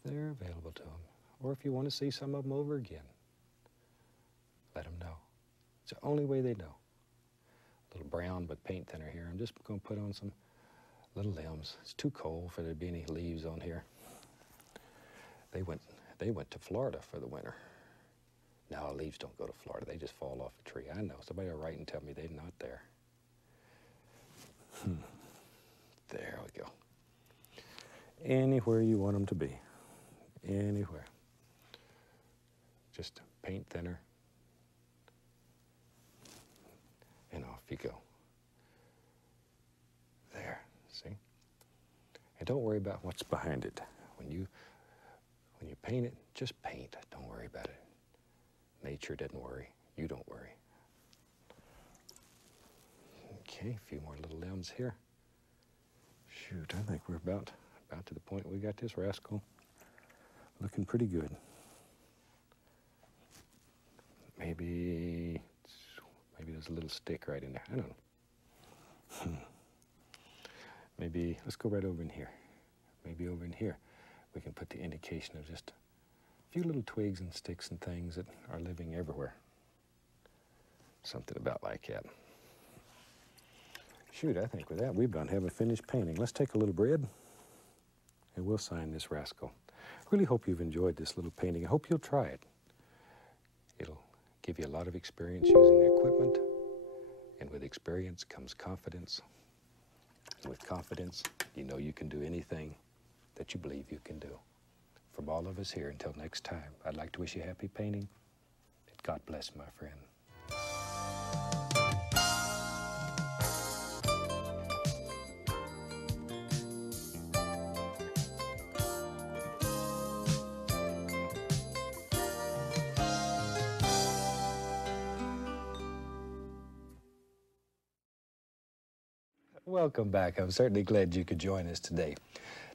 They're available to them. Or if you want to see some of them over again, let them know. It's the only way they know. A little brown but paint thinner here. I'm just going to put on some little limbs. It's too cold for there to be any leaves on here. They went to Florida for the winter. No, leaves don't go to Florida. They just fall off a tree. I know. Somebody will write and tell me they're not there. There we go. Anywhere you want them to be. Anywhere. Just paint thinner. And off you go. There, see? And don't worry about what's behind it. When you paint it, just paint. Don't worry about it. Nature doesn't worry. You don't worry. Okay, a few more little limbs here. Shoot, I think we're about to the point we got this rascal looking pretty good. Maybe there's a little stick right in there. I don't know. Maybe, let's go right over in here. Maybe over in here we can put the indication of just a few little twigs and sticks and things that are living everywhere. Something about like that. Shoot, I think with that we about have a finished painting. Let's take a little bread and we'll sign this rascal. I really hope you've enjoyed this little painting. I hope you'll try it. It'll give you a lot of experience using the equipment, and with experience comes confidence. And with confidence, you know you can do anything that you believe you can do. From all of us here, until next time, I'd like to wish you happy painting. God bless, my friend. Welcome back. I'm certainly glad you could join us today.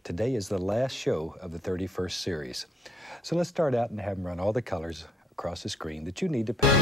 Today is the last show of the 31st series. So let's start out and have them run all the colors across the screen that you need to paint.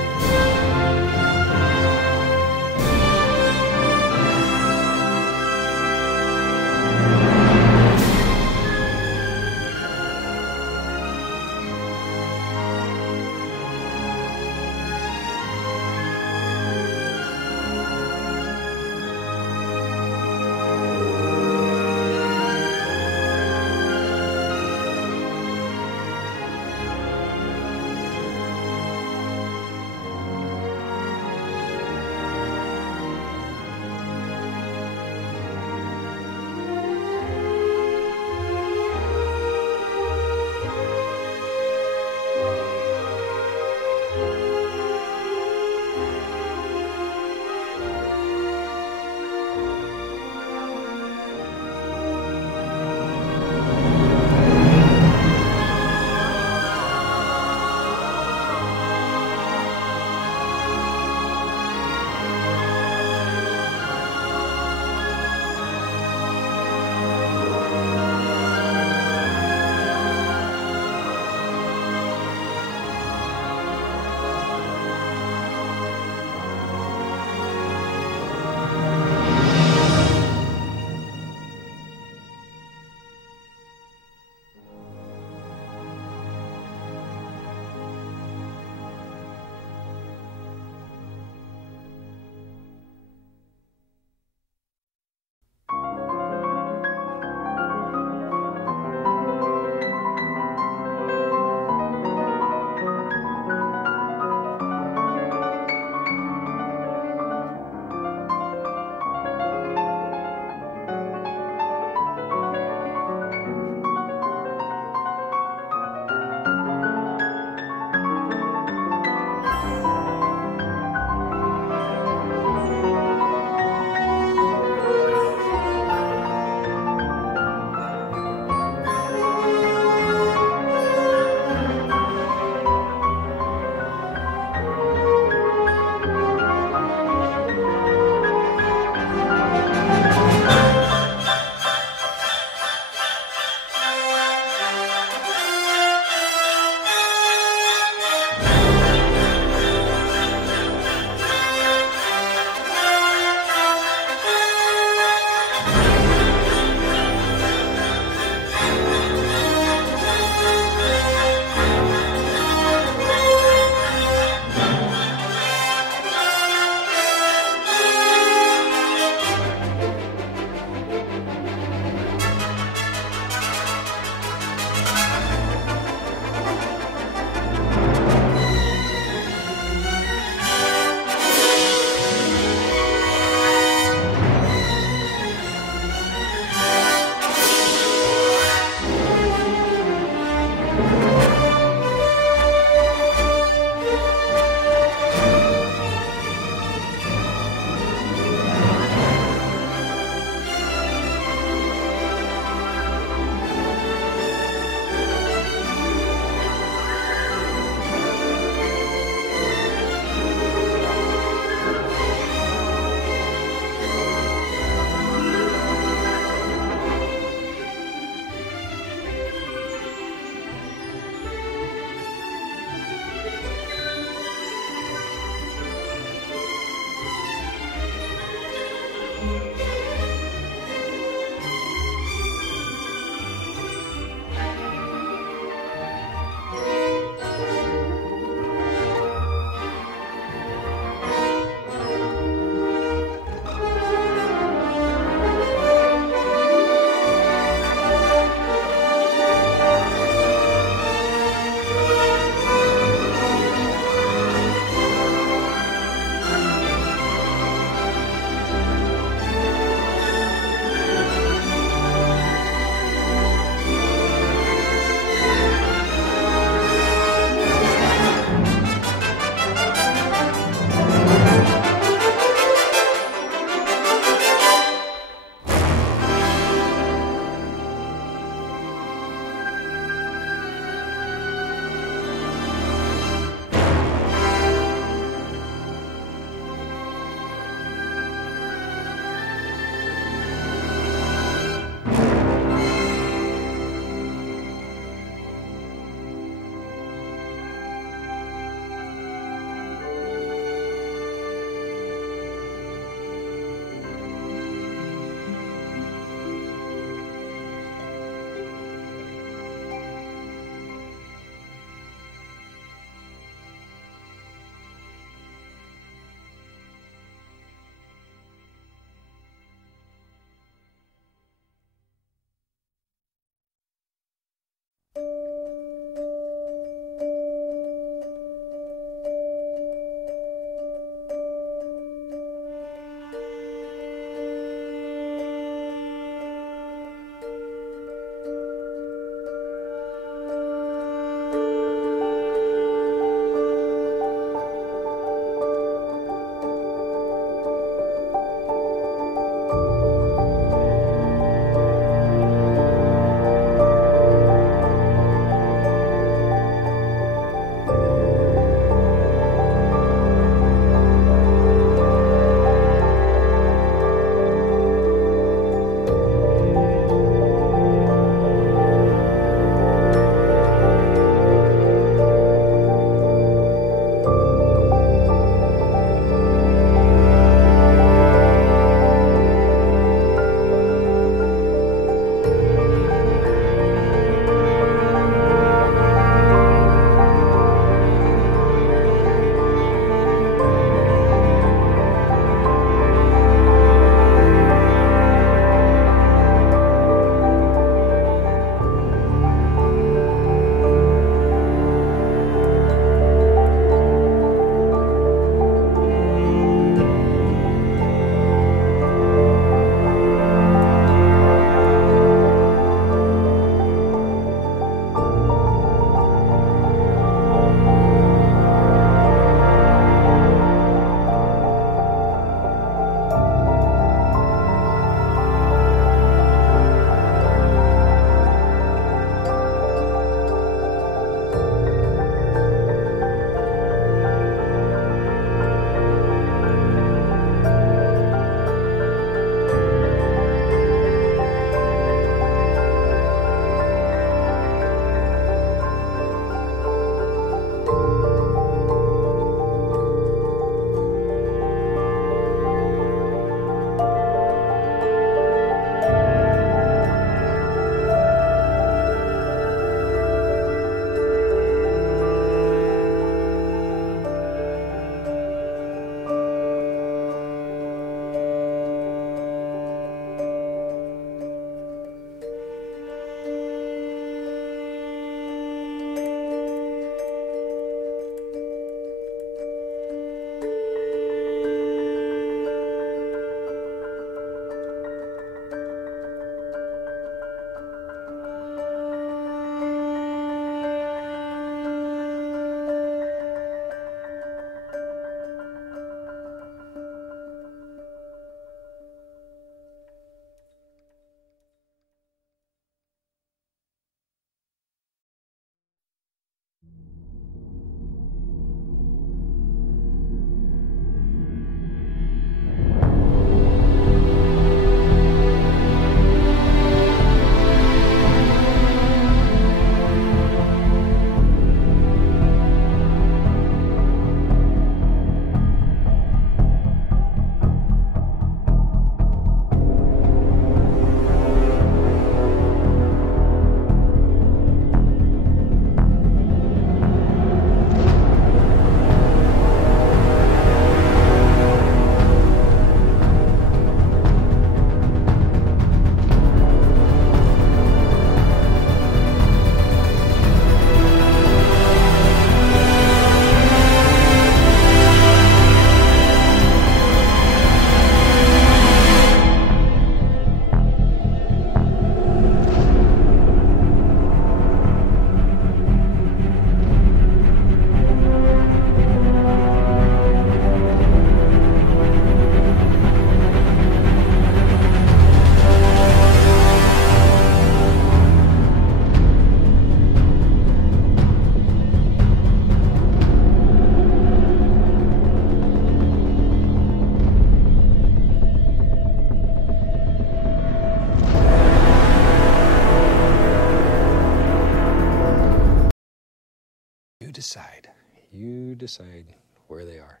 decide. You decide where they are.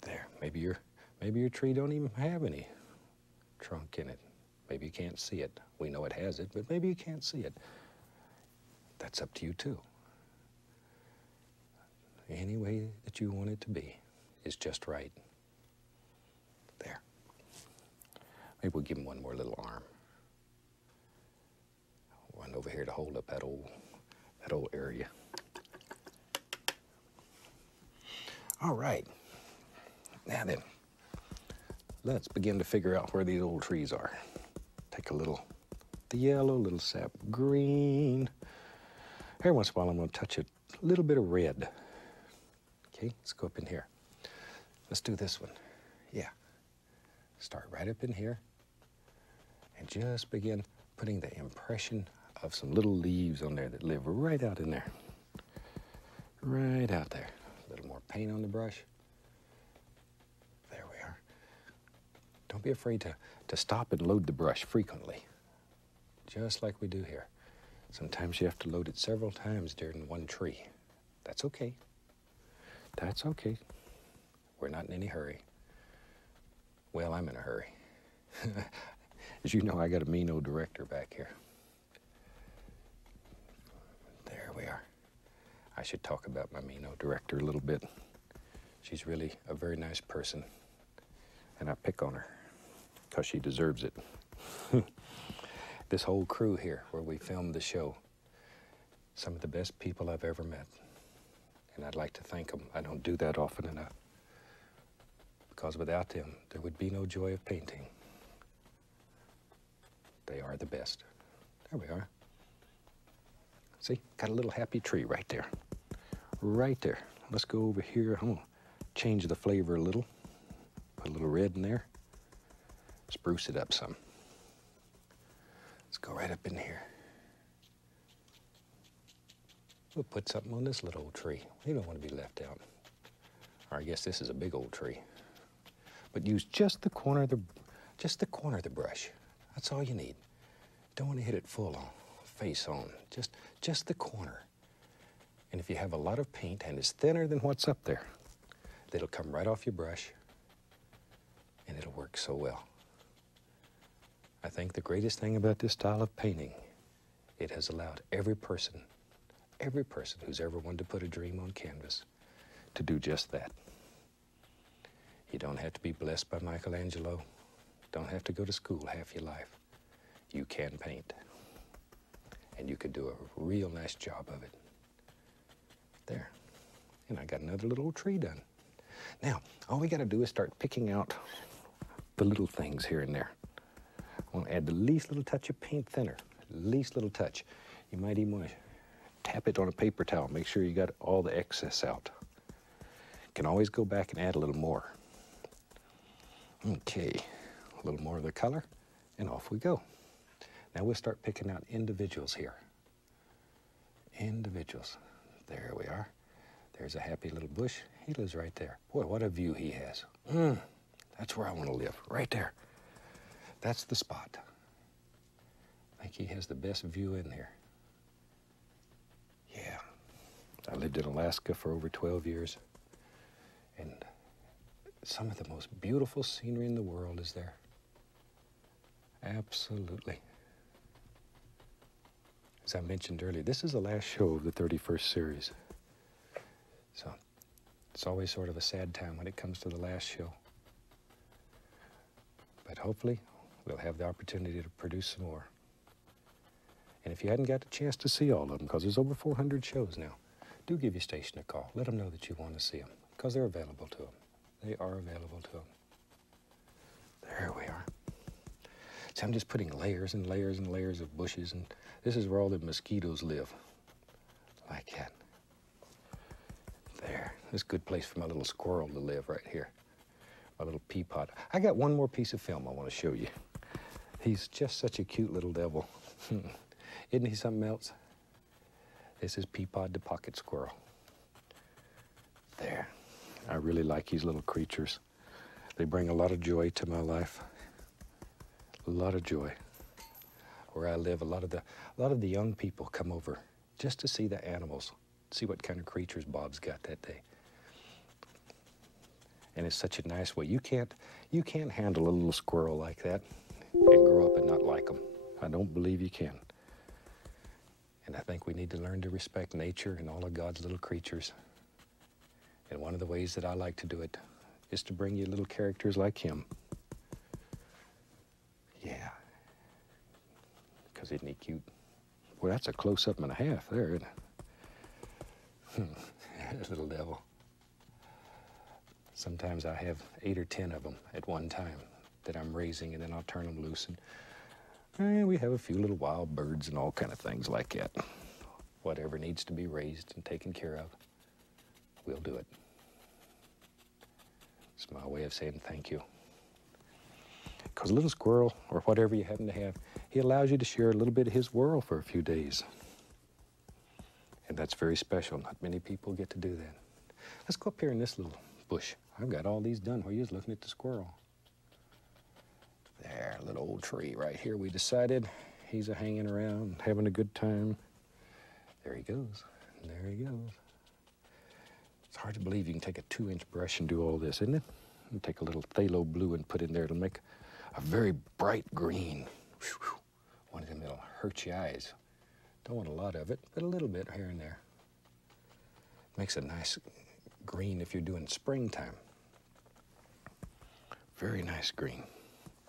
There. Maybe your tree don't even have any trunk in it. Maybe you can't see it. We know it has it, but maybe you can't see it. That's up to you too. Any way that you want it to be is just right. There. Maybe we'll give him one more little arm. One gun over here to hold up that old area. All right. Now then, let's begin to figure out where these old trees are. Take a little the yellow, little sap green. Every once in a while, I'm going to touch a little bit of red. Okay, let's go up in here. Let's do this one. Yeah. Start right up in here and just begin putting the impression of some little leaves on there that live right out in there. Right out there. A little more paint on the brush. There we are. Don't be afraid to stop and load the brush frequently, just like we do here. Sometimes you have to load it several times during one tree. That's okay. That's okay. We're not in any hurry. Well, I'm in a hurry. As you know, I got a mean old director back here. There we are. I should talk about my mean old director a little bit. She's really a very nice person, and I pick on her because she deserves it. This whole crew here where we filmed the show, some of the best people I've ever met, and I'd like to thank them. I don't do that often enough, because without them, there would be no joy of painting. They are the best. There we are. See, got a little happy tree right there. Right there. Let's go over here. I'm gonna change the flavor a little. Put a little red in there. Spruce it up some. Let's go right up in here. We'll put something on this little old tree. We don't want to be left out. Or I guess this is a big old tree. But use just the corner of the brush. That's all you need. Don't want to hit it full on, face on. Just the corner. And if you have a lot of paint and it's thinner than what's up there, it'll come right off your brush and it'll work so well. I think the greatest thing about this style of painting, it has allowed every person who's ever wanted to put a dream on canvas to do just that. You don't have to be blessed by Michelangelo. Don't have to go to school half your life. You can paint. And you could do a real nice job of it. There. And I got another little tree done. Now, all we got to do is start picking out the little things here and there. I want to add the least little touch of paint thinner. Least little touch. You might even want to tap it on a paper towel. Make sure you got all the excess out. Can always go back and add a little more. Okay, a little more of the color, and off we go. Now we'll start picking out individuals here. Individuals. There we are. There's a happy little bush. He lives right there. Boy, what a view he has. That's where I want to live, right there. That's the spot. I think he has the best view in there. Yeah. I lived in Alaska for over 12 years, and some of the most beautiful scenery in the world is there. Absolutely. As I mentioned earlier, this is the last show of the 31st series. So it's always sort of a sad time when it comes to the last show. But hopefully, we'll have the opportunity to produce some more. And if you hadn't got a chance to see all of them, because there's over 400 shows now, do give your station a call. Let them know that you want to see them, because they're available to them. They are available to them. There we are. See, I'm just putting layers and layers and layers of bushes, and this is where all the mosquitoes live. Like that. There. This is a good place for my little squirrel to live right here. My little pea pod. I got one more piece of film I want to show you. He's just such a cute little devil. Isn't he something else? This is Peapod the pocket squirrel. There. I really like these little creatures. They bring a lot of joy to my life. A lot of joy. Where I live, a lot of the young people come over just to see the animals, see what kind of creatures Bob's got that day. And it's such a nice way. You can't handle a little squirrel like that and grow up and not like them. I don't believe you can. And I think we need to learn to respect nature and all of God's little creatures. And one of the ways that I like to do it is to bring you little characters like him. Yeah. Because isn't he cute? Well, that's a close-up and a half there, isn't it? Little devil. Sometimes I have 8 or 10 of them at one time that I'm raising, and then I'll turn them loose. And we have a few little wild birds and all kind of things like that. Whatever needs to be raised and taken care of, we'll do it. It's my way of saying thank you. Because a little squirrel, or whatever you happen to have, he allows you to share a little bit of his world for a few days. And that's very special. Not many people get to do that. Let's go up here in this little bush. I've got all these done while you was looking at the squirrel. There, a little old tree right here. We decided he's hanging around, having a good time. There he goes. There he goes. It's hard to believe you can take a 2-inch brush and do all this, isn't it? And take a little phthalo blue and put in there. It'll make a very bright green. Whew. One of them that'll hurt your eyes. Don't want a lot of it, but a little bit here and there. Makes a nice green if you're doing springtime. Very nice green.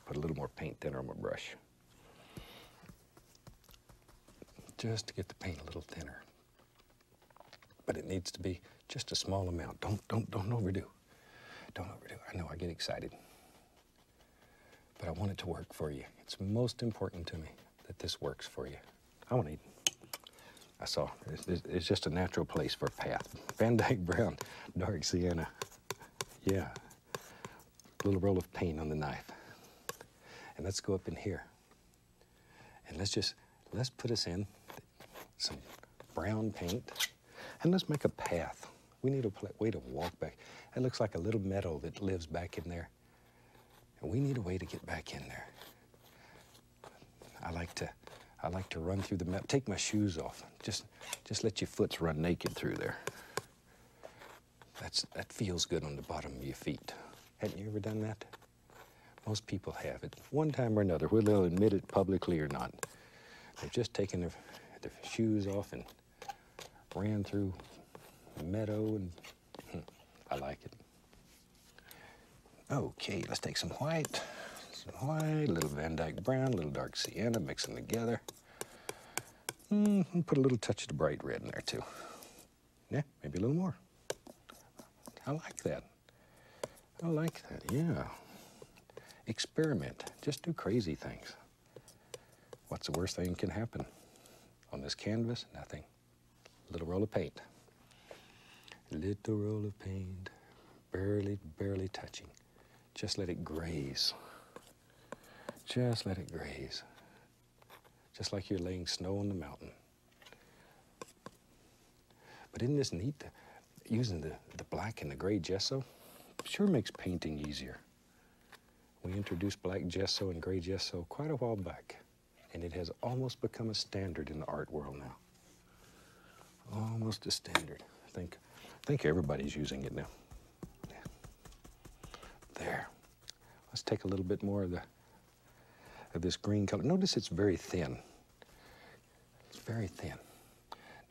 Put a little more paint thinner on my brush. Just to get the paint a little thinner. But it needs to be just a small amount. Don't overdo. Don't overdo. I know I get excited. But I want it to work for you. It's most important to me that this works for you. I want to eat. I saw, it's just a natural place for a path. Van Dyke Brown, dark sienna. Yeah. A little roll of paint on the knife. And let's go up in here. And let's put us in some brown paint. And let's make a path. We need a way to walk back. That looks like a little meadow that lives back in there. And we need a way to get back in there. I like to run through the meadow. Take my shoes off. Just let your foots run naked through there. That feels good on the bottom of your feet. Hadn't you ever done that? Most people have it, one time or another, whether they'll admit it publicly or not. They've just taken their shoes off and ran through the meadow, and I like it. Okay, let's take some white, a little Van Dyke Brown, a little dark sienna, mix them together. Put a little touch of the bright red in there too. Yeah, maybe a little more. I like that. I like that, yeah. Experiment. Just do crazy things. What's the worst thing that can happen? On this canvas, nothing. A little roll of paint. Little roll of paint. Barely touching. Just let it graze. Just let it graze. Just like you're laying snow on the mountain. But isn't this neat? Using the black and the gray gesso sure makes painting easier. We introduced black gesso and gray gesso quite a while back, and it has almost become a standard in the art world now. Almost a standard. I think everybody's using it now. Yeah. There. Let's take a little bit more of this green color. Notice it's very thin. It's very thin.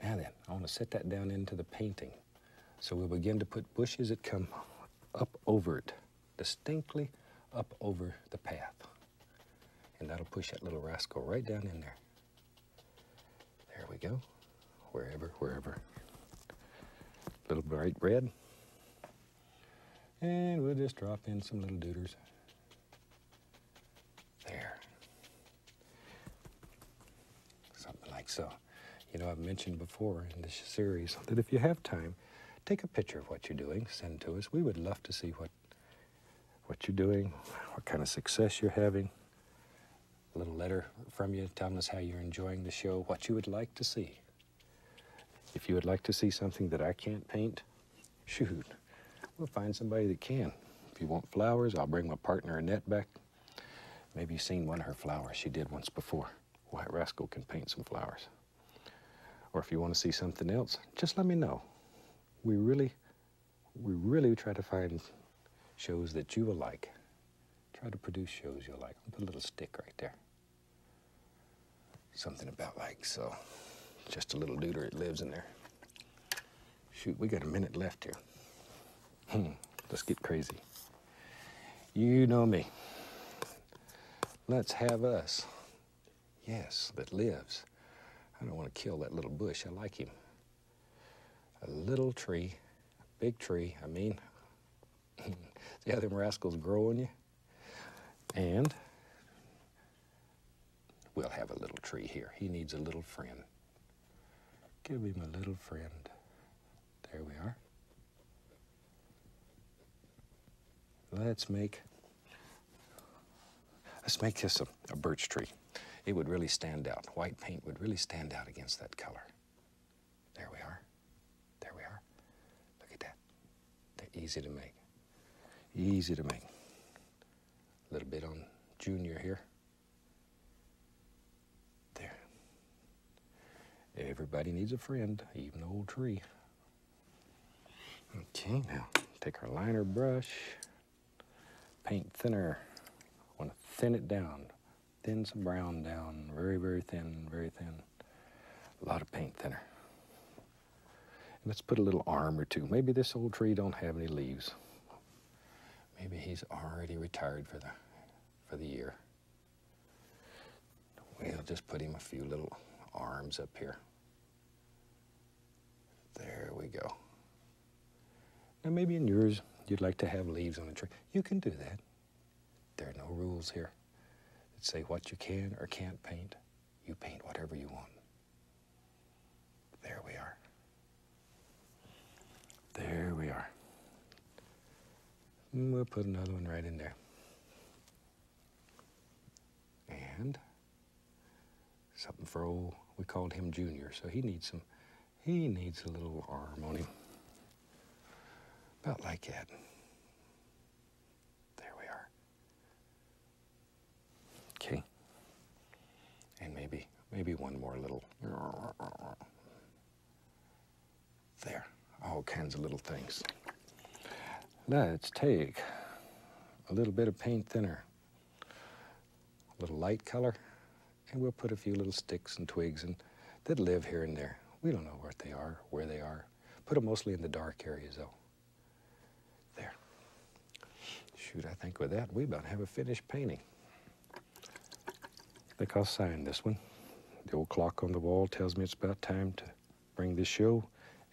Now then, I want to set that down into the painting. So we'll begin to put bushes that come up over it, distinctly up over the path. And that'll push that little rascal right down in there. There we go. Wherever. Little bright red. And we'll just drop in some little dooders. There. Something like so. You know, I've mentioned before in this series that if you have time, take a picture of what you're doing, send to us. We would love to see what you're doing, what kind of success you're having. A little letter from you telling us how you're enjoying the show, what you would like to see. If you would like to see something that I can't paint, shoot, we'll find somebody that can. If you want flowers, I'll bring my partner Annette back. Maybe you've seen one of her flowers she did once before. White Rascal can paint some flowers. Or if you want to see something else, just let me know. We really try to find shows that you will like. Try to produce shows you'll like. Put a little stick right there. Something about like so. Just a little duder, it lives in there. Shoot, we got a minute left here. Let's get crazy. You know me. Let's have us. Yes, that lives. I don't want to kill that little bush. I like him. A little tree, a big tree, I mean. See how them rascals grow on you? And we'll have a little tree here. He needs a little friend. Give him a little friend. There we are. Let's make this a birch tree. It would really stand out. White paint would really stand out against that color. There we are. There we are. Look at that. They're easy to make. Easy to make. A little bit on Junior here. There. Everybody needs a friend, even the old tree. Okay, now take our liner brush, paint thinner. I want to thin it down. Thin some brown down, very, very thin, very thin. A lot of paint thinner. And let's put a little arm or two. Maybe this old tree don't have any leaves. Maybe he's already retired for the year. We'll just put him a few little arms up here. There we go. Now maybe in yours you'd like to have leaves on the tree. You can do that. There are no rules here that say what you can or can't paint. You paint whatever you want. There we are. There we are. And we'll put another one right in there. And something for old, we called him Junior, so he needs a little arm on him. About like that. There we are. Okay. And maybe one more little. There. All kinds of little things. Let's take a little bit of paint thinner, a little light color, and we'll put a few little sticks and twigs that live here and there. We don't know what they are, where they are. Put them mostly in the dark areas, though. There. Shoot, I think with that, we about have a finished painting. I think I'll sign this one. The old clock on the wall tells me it's about time to bring this show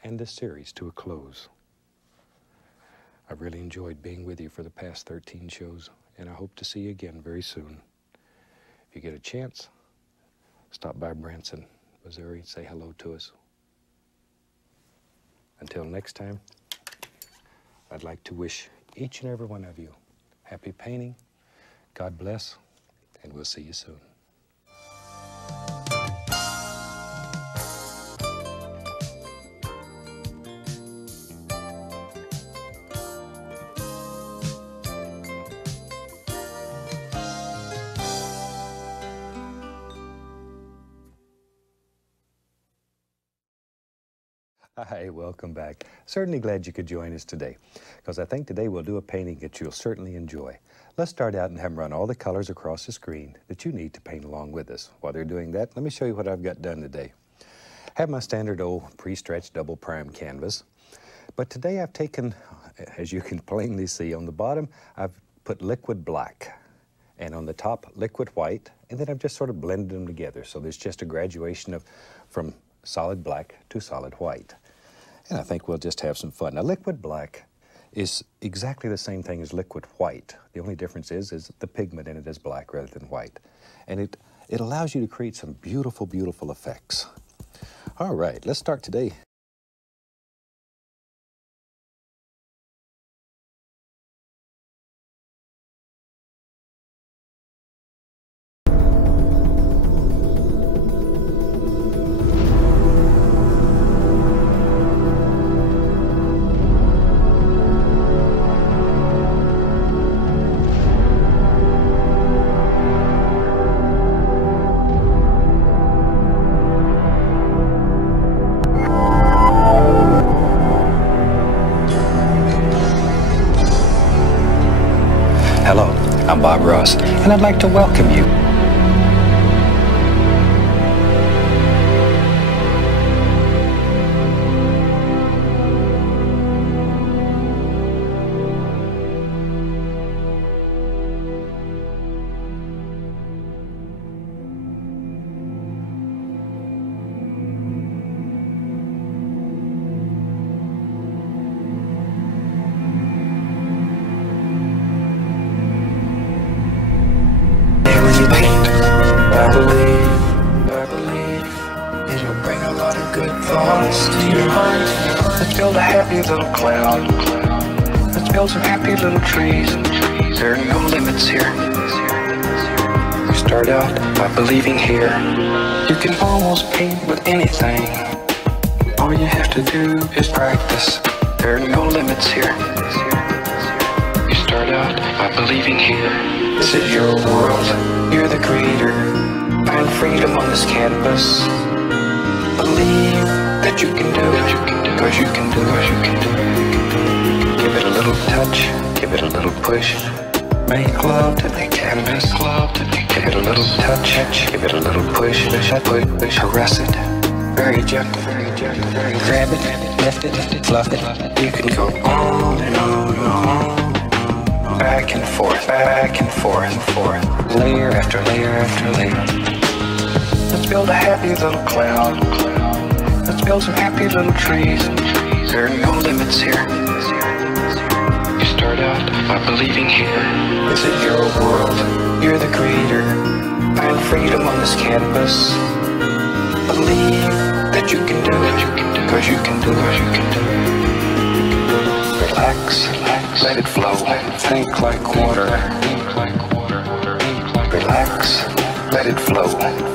and this series to a close. I've really enjoyed being with you for the past 13 shows, and I hope to see you again very soon. If you get a chance, stop by Branson, Missouri, and say hello to us. Until next time, I'd like to wish each and every one of you happy painting, God bless, and we'll see you soon. Hi, welcome back. Certainly glad you could join us today, because I think today we'll do a painting that you'll certainly enjoy. Let's start out and have them run all the colors across the screen that you need to paint along with us. While they're doing that, let me show you what I've got done today. I have my standard old pre-stretched double prime canvas, but today I've taken, as you can plainly see on the bottom, I've put liquid black, and on the top liquid white, and then I've just sort of blended them together. So there's just a graduation from solid black to solid white. And I think we'll just have some fun. Now, liquid black is exactly the same thing as liquid white. The only difference is the pigment in it is black rather than white. And it allows you to create some beautiful, beautiful effects. All right, let's start today. Hello, I'm Bob Ross, and I'd like to welcome you. thoughts to your heart. Let's build a happy little cloud. Let's build some happy little trees. There are no limits here. You start out by believing here. You can almost paint with anything. All you have to do is practice. There are no limits here. You start out by believing here. This is your world. You're the creator. Find freedom on this canvas. Believe that you can do it. Cause you can do it. Give it a little touch. Give it a little push. Make love to the canvas. Give it a little touch. Give it a little push. Caress it. Very gentle. Grab it. Lift it. Fluff it. You can go on and on and on. Back and forth. Back and forth. Layer after layer after layer. Let's build a happy little cloud. Let's build some happy little trees. There are no limits here. You start out by believing here. This is your world. You're the creator. Find freedom on this canvas. Believe that you can do it. Cause you can do it. Relax. Let it flow. Think like water. Relax. Let it flow.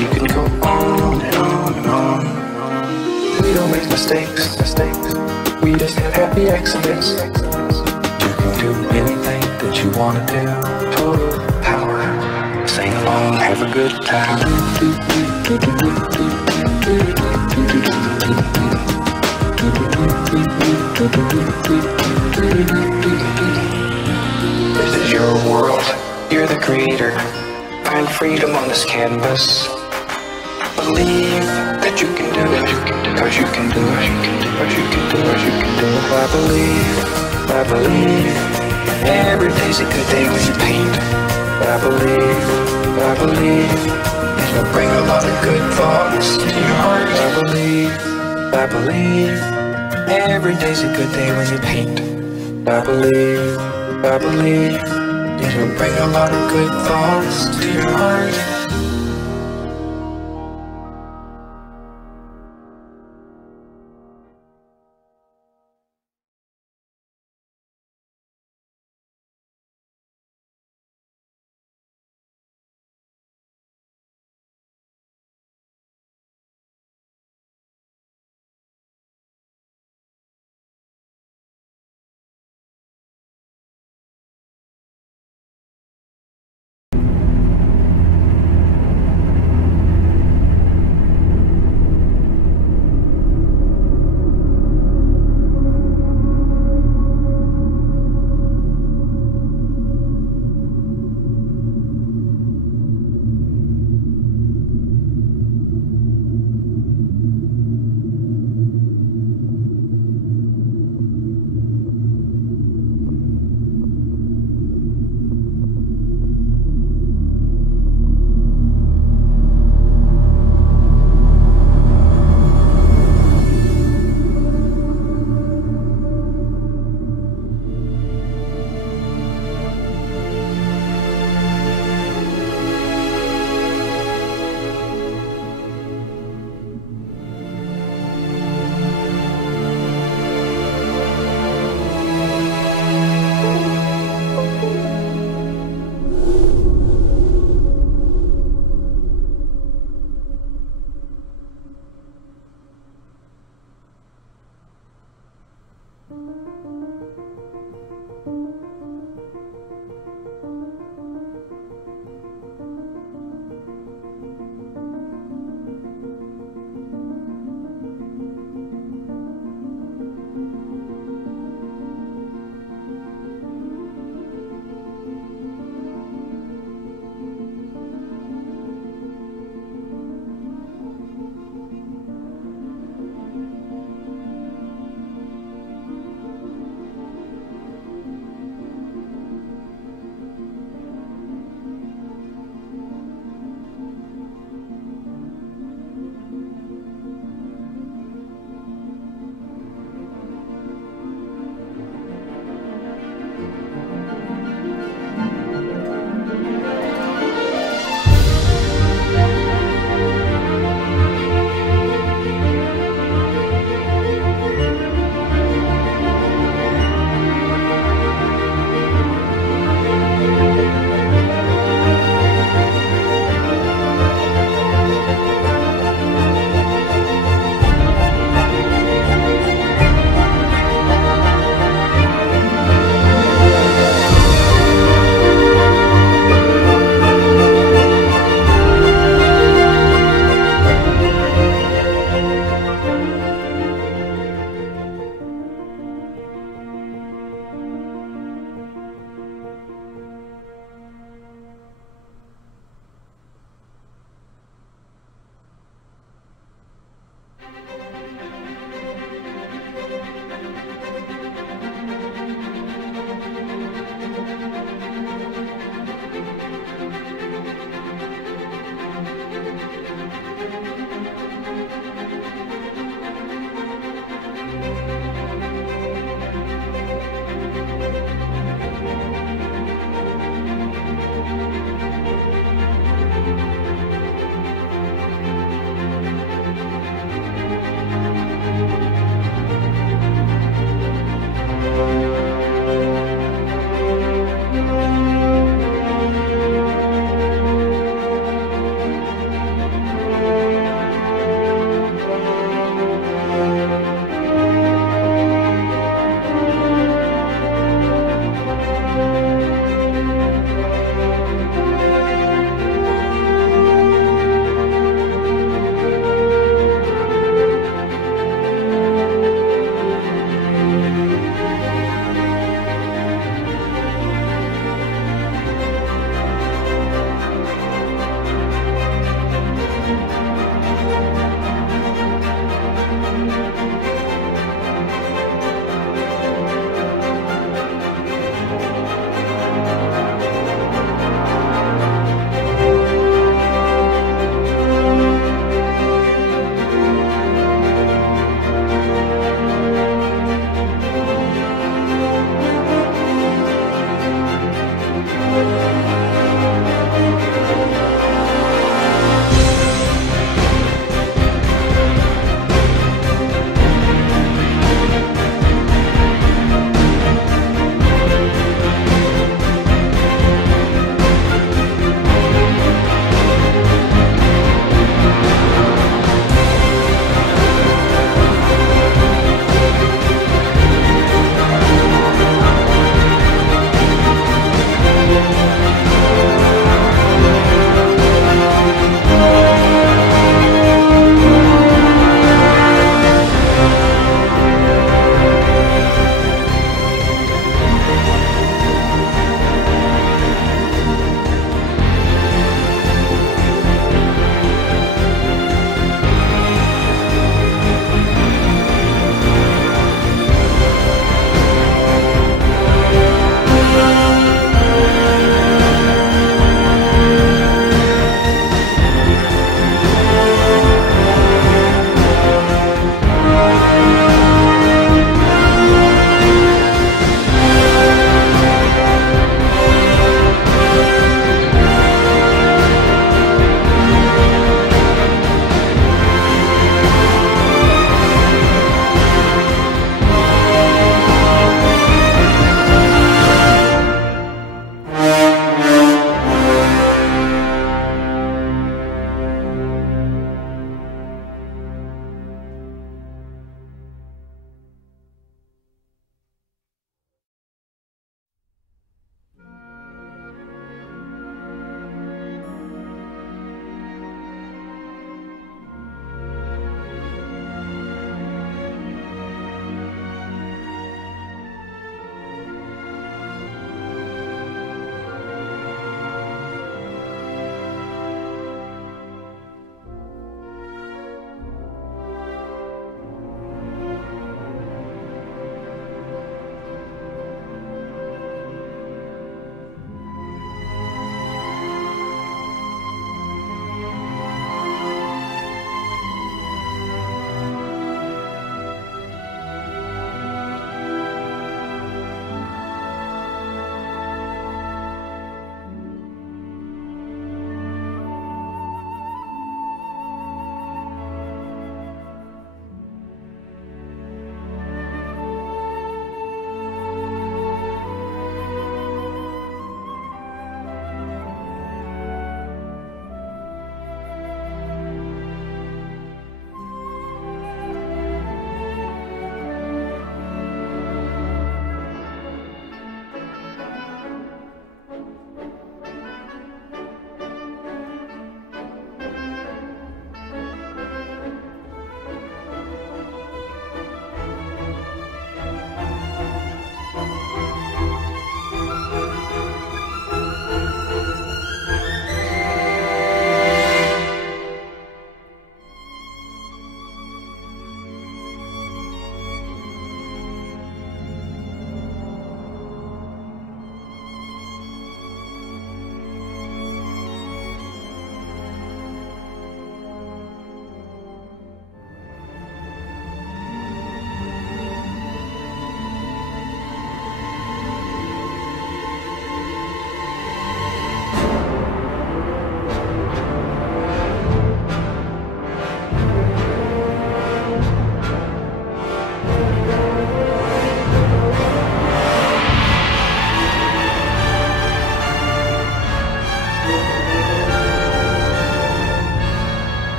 You can go on and on and on. We don't make mistakes. We just have happy accidents. You can do anything that you want to do. Total power. Sing along, have a good time. This is your world. You're the creator. Find freedom on this canvas. Believe that you can do it. Cause you can do it. Cause you can do it. I believe every day's a good day when you paint. I believe it'll bring a lot of good thoughts to your heart. I believe every day's a good day when you paint. I believe it'll bring a lot of good thoughts to your heart.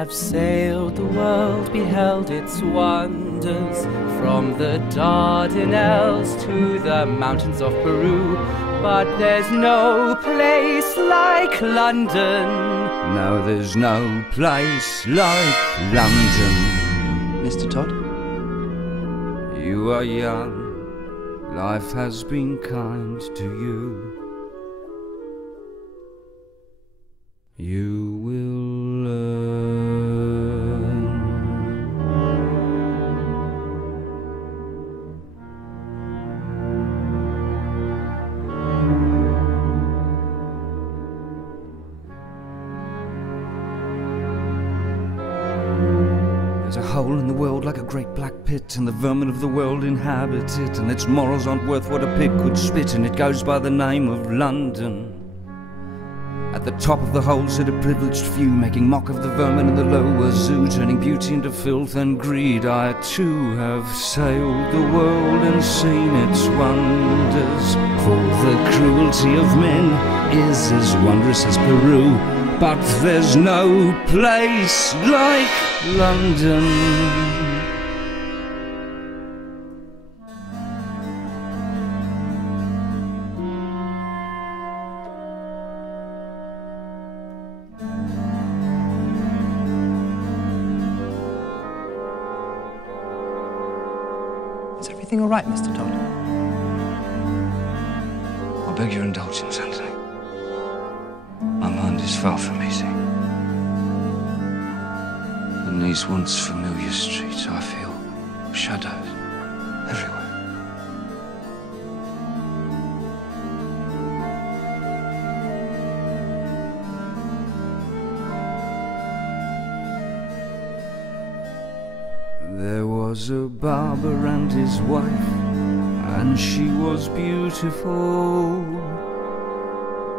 have sailed the world, beheld its wonders, from the Dardanelles to the mountains of Peru, but there's no place like London. No, there's no place like London. Mr. Todd? You are young, life has been kind to you. You will learn. There's a hole in the world like a great black pit, and the vermin of the world inhabit it, and its morals aren't worth what a pig could spit, and it goes by the name of London. At the top of the hole sit a privileged few, making mock of the vermin in the lower zoo, turning beauty into filth and greed. I too have sailed the world and seen its wonders, for the cruelty of men is as wondrous as Peru, but there's no place like London. Is everything all right, Mr. Todd? I beg your indulgence, Anthony. My mind is far from easy. In these once familiar streets, I feel shadows everywhere. There was a barber and his wife, and she was beautiful.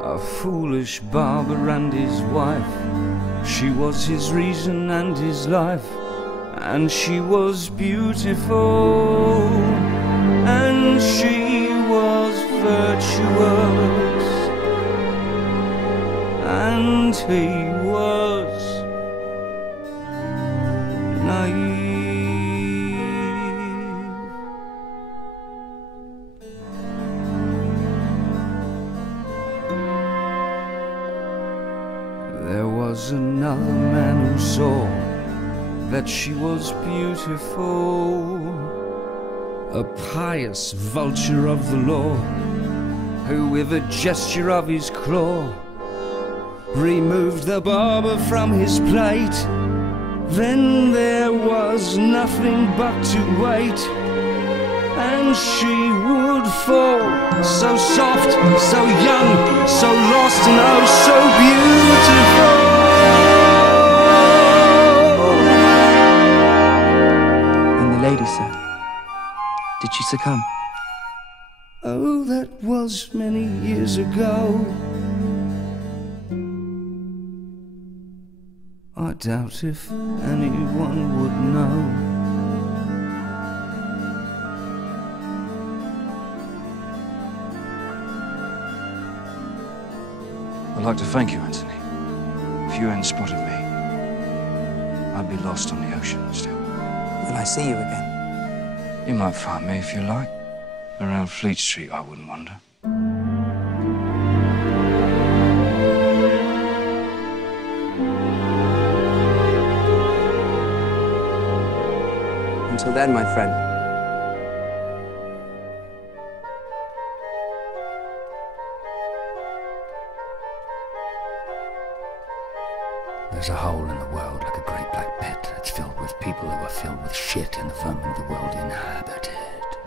A foolish barber and his wife, she was his reason and his life, and she was beautiful, and she was virtuous, and he was naive. There was another man who saw that she was beautiful, a pious vulture of the law, who with a gesture of his claw removed the barber from his plate. Then there was nothing but to wait, and she would fall, so soft, so young, so lost, and oh so beautiful. And the lady, sir, did she succumb? Oh, that was many years ago. I doubt if anyone would know. I'd like to thank you, Anthony. If you hadn't spotted me, I'd be lost on the ocean still. Will I see you again? You might find me if you like. Around Fleet Street, I wouldn't wonder. Until then, my friend. There's a hole in the world like a great black pit. It's filled with people who are filled with shit, and the vermin of the world inhabit it.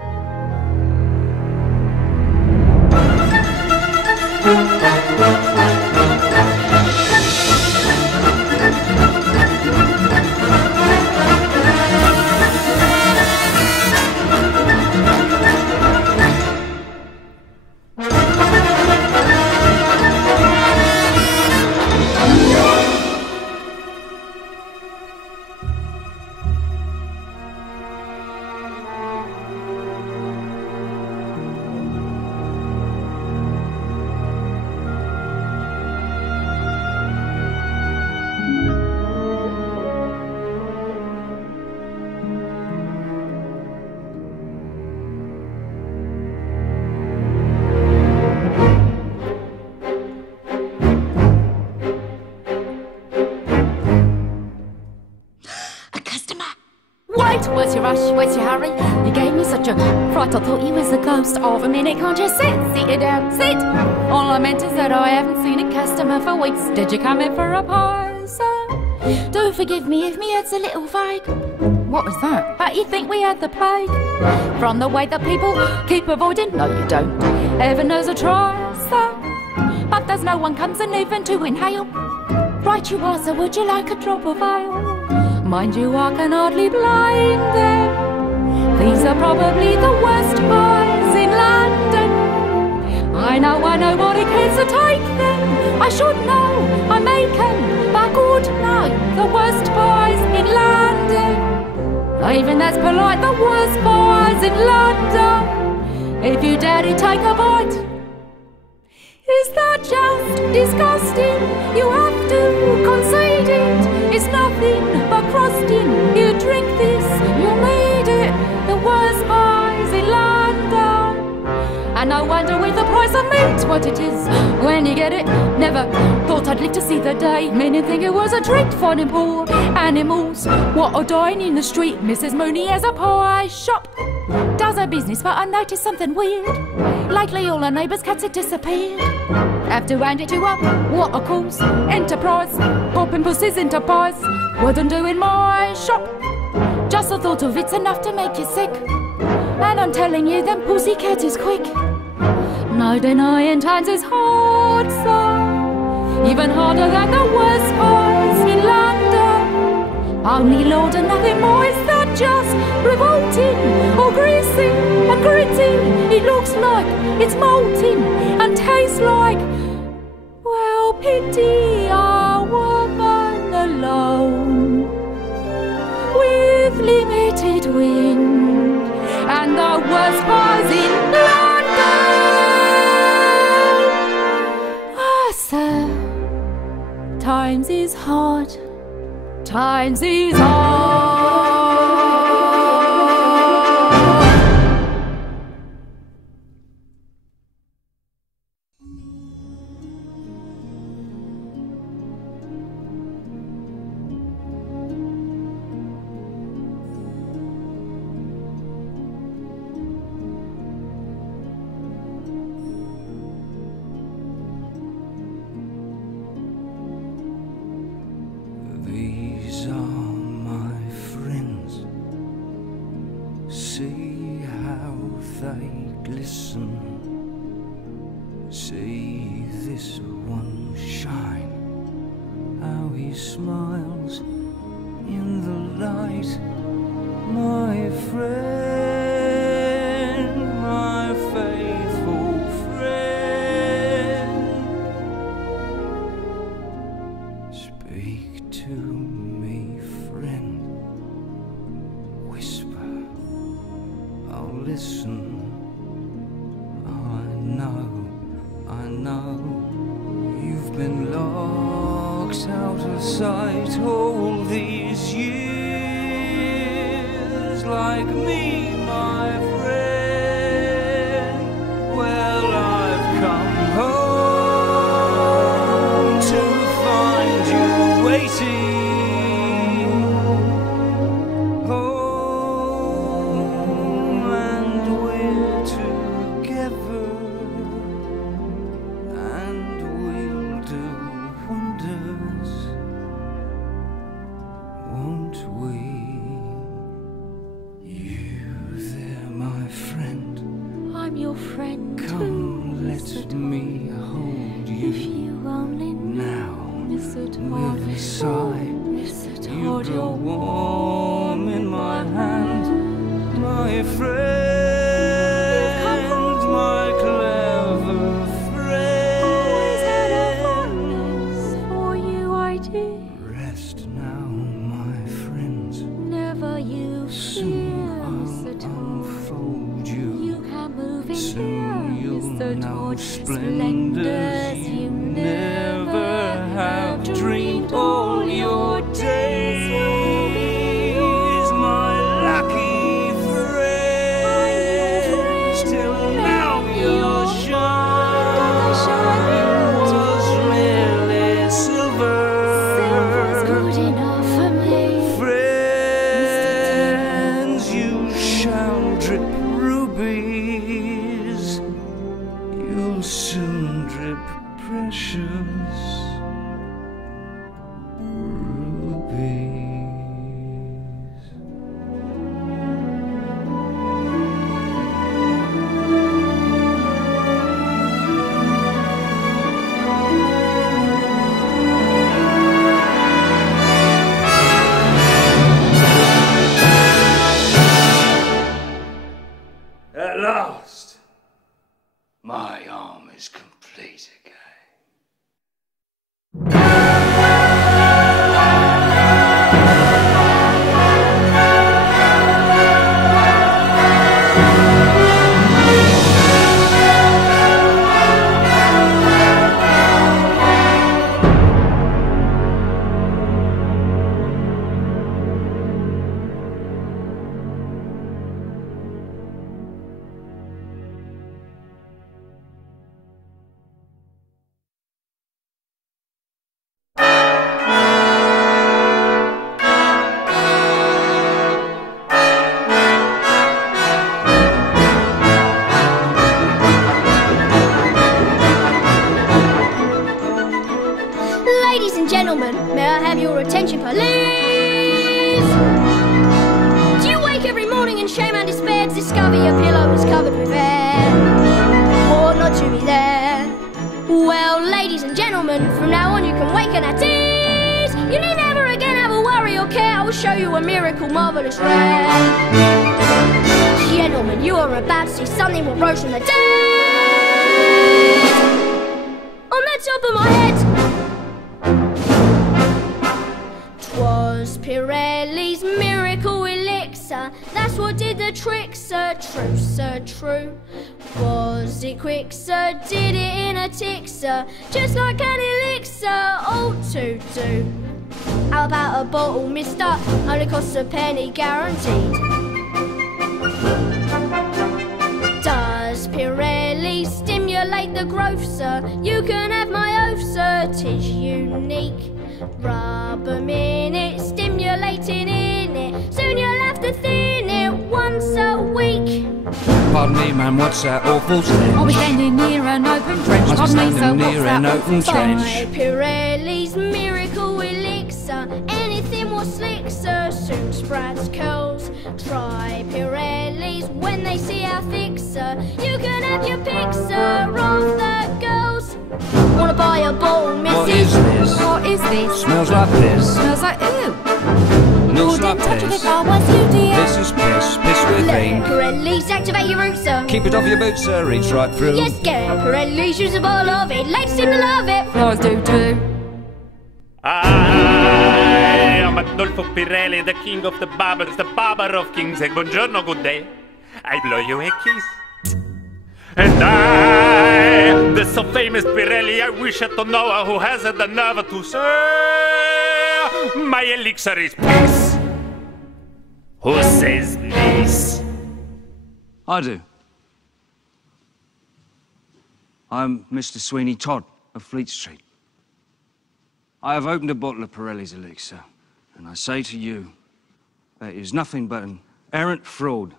Wait, where's your rush? Where's your hurry? You gave me such a fright, I thought you was a ghost of a minute. Can't you sit it down, sit? All I meant is that I haven't seen a customer for weeks. Did you come in for a pie, sir? Do forgive me if me head's a little vague. What was that? But you think we had the plague? From the way that people keep avoiding? No, you don't. Heaven knows I try, sir. But there's no one comes in even to inhale. Right you are, so would you like a drop of ale? Mind you, I can hardly blame them. These are probably the worst pies in London. I know nobody cares to take them. I should know, I make them, but good no, the worst pies in London. Even that's polite, the worst pies in London. If you dare to take a bite, is that just disgusting? You have to concede it. It's nothing but crusting. You drink this, you need it. The worst pies in London. And I wonder with the price of meat what it is when you get it. Never thought I'd live to see the day. Many think it was a treat finding poor animals what are dying in the street. Mrs. Mooney has a pie shop, does her business, but I noticed something weird. Lately all her neighbours' cats had disappeared. Have to hand it to her, what a cause, enterprise, popping pussies into pies. Wouldn't do in my shop. Just the thought of it's enough to make you sick. And I'm telling you, them pussycat is quick. No denying times is hard, so even harder than the worst pies in London. Only Lord and nothing more, is that just revolting or greasy and gritty? It looks like it's molting and tastes like, well, pity a woman alone with limited wind and the worst pies in London. Ah, sir, times is hard. Times is hard. These are my friends. See how they glisten. See this one shine. How he smiles in the light. My friend, my faithful friend. Speak to me, friend. Whisper, I'll listen. I know, you've been locked out of sight all these years, like me, my friend. Well, I've come home to find you waiting, home, and we're together, and we'll do wonders, won't we? You there, my friend. I'm your friend too. Come, let me hold you. If you only now, miss it with hard, a sigh, miss it you hard, grow you're warm in my hand, my friend, my clever friend. Always had a fondness for you, I did. Rest now, my friends. Never you Soon fear, Mr. I'll unfold you. You can move in Soon here, you'll Mr. know Todd. splendors you never have dreamed all your days. My lucky friend, till now your shine was really silver. Silver's good enough for me, Friend, discover your pillow was covered with hair. Or not to be there. Well, ladies and gentlemen, from now on you can waken at ease. You need never again have a worry or care. I will show you a miracle, marvellous rare. Gentlemen, you are about to see something will rose from the dead. On the top of my head. 'Twas Pirelli's miracle elixir. That's what did the trick, sir. True, sir, true. Was it quick, sir? Did it in a tick, sir? Just like an elixir ought to do. How about a bottle, mister? Only costs a penny, guaranteed. Does Pirelli stimulate the growth, sir? You can have my oath, sir, 'tis unique. Rub 'em in it, stimulating in it. Soon you'll have to thin it once a week. Pardon me, man, what's that awful stench? Are we standing near an open trench? I'm Pardon me, sir, standing what's near that? an open trench. By Pirelli's miracle elixir, anything more slick, sir, soon sprouts curls. Try Pirelli's when they see our thick, sir. You can have your pick, sir, of the girls. Wanna buy a bottle, missus? What is this? What is this? Smells like piss. Smells like ooh. Looks like Touch of it, piss. I was you, dear. This is piss. Piss with ink. Pirelli's activate your roots, sir. Keep it off your boots, sir. Reach right through. Yes, get Pirelli's, use a bottle of it. Ladies seem to love it. Flies do too. I am Adolfo Pirelli, the king of the barbers, the barber of kings. Hey, buongiorno, good day. I blow you a kiss. And I, the so famous Pirelli, I wish to know who has the nerve to say my elixir is piss. Who says this? I do. I'm Mr. Sweeney Todd of Fleet Street. I have opened a bottle of Pirelli's elixir, and I say to you that it is nothing but an errant fraud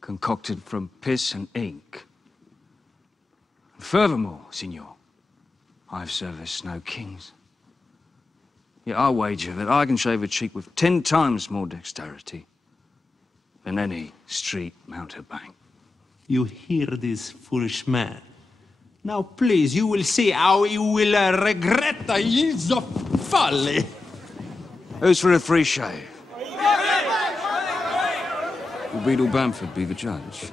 concocted from piss and ink. And furthermore, Signor, I've serviced no kings. Yet I wager that I can shave a cheek with 10 times more dexterity than any street mountebank. You hear this foolish man? Now, please, you will see how he will regret his folly. Who's for a free shave? Will Beadle Bamford be the judge?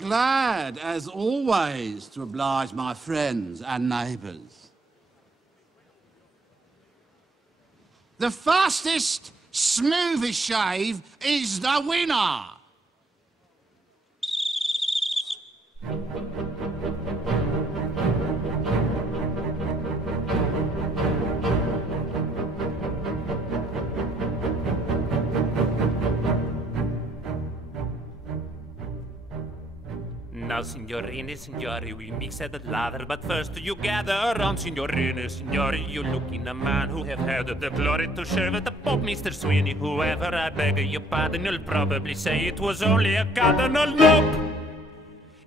Glad, as always, to oblige my friends and neighbours. The fastest, smoothest shave is the winner. Now, signorine, signori, we mix the lather, but first you gather around, signorine, signori. You look in a man who have had the glory to share with the Pope, Mr. Sweeney. Whoever, I beg your pardon, you'll probably say it was only a cardinal. Nope,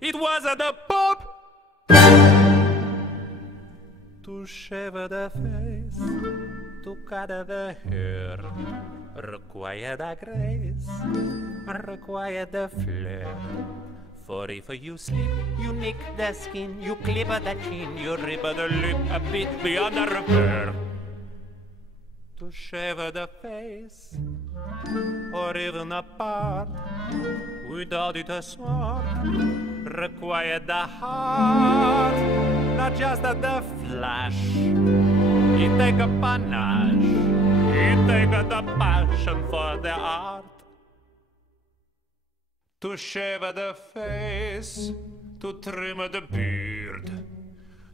it was the Pope. To shave the face, to cut the hair, required a grace, required a flair. For if you slip, you nick the skin, you clip the chin, you rip the lip a bit beyond the repair. To shave the face, or even a part, without it a smart, require the heart, not just the flash. It take a panache, it take the passion for the art. To shave the face, to trim the beard,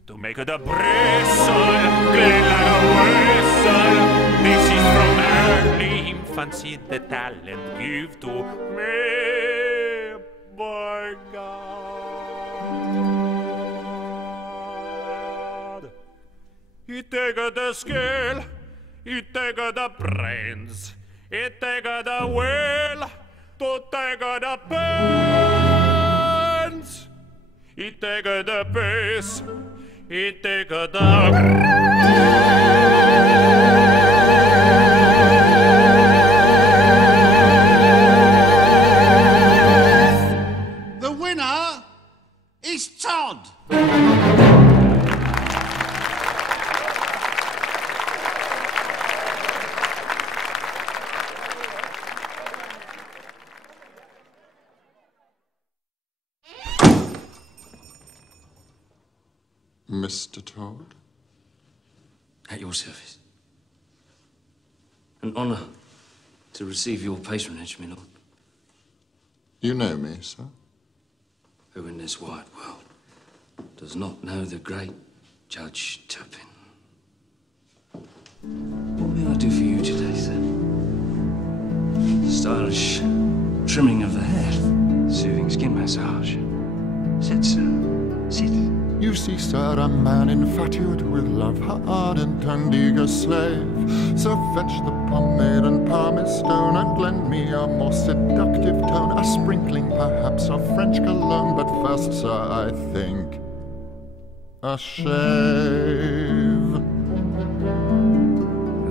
to make the bristle clean like a whistle. This is from early infancy the talent give to me, by God. He take the skill, he take the brains, he take the will. To take the pens, he take the pace, he take the Mr. Todd? At your service. An honor to receive your patronage, my lord. You know me, sir? Who in this wide world does not know the great Judge Turpin? What may I do for you today, sir? Stylish trimming of the hair, soothing skin massage. Sit, sir. Sit. You see, sir, a man infatuated with love, her ardent and eager slave. So fetch the pomade and pumice stone, and lend me a more seductive tone, a sprinkling perhaps of French cologne. But first, sir, I think a shave.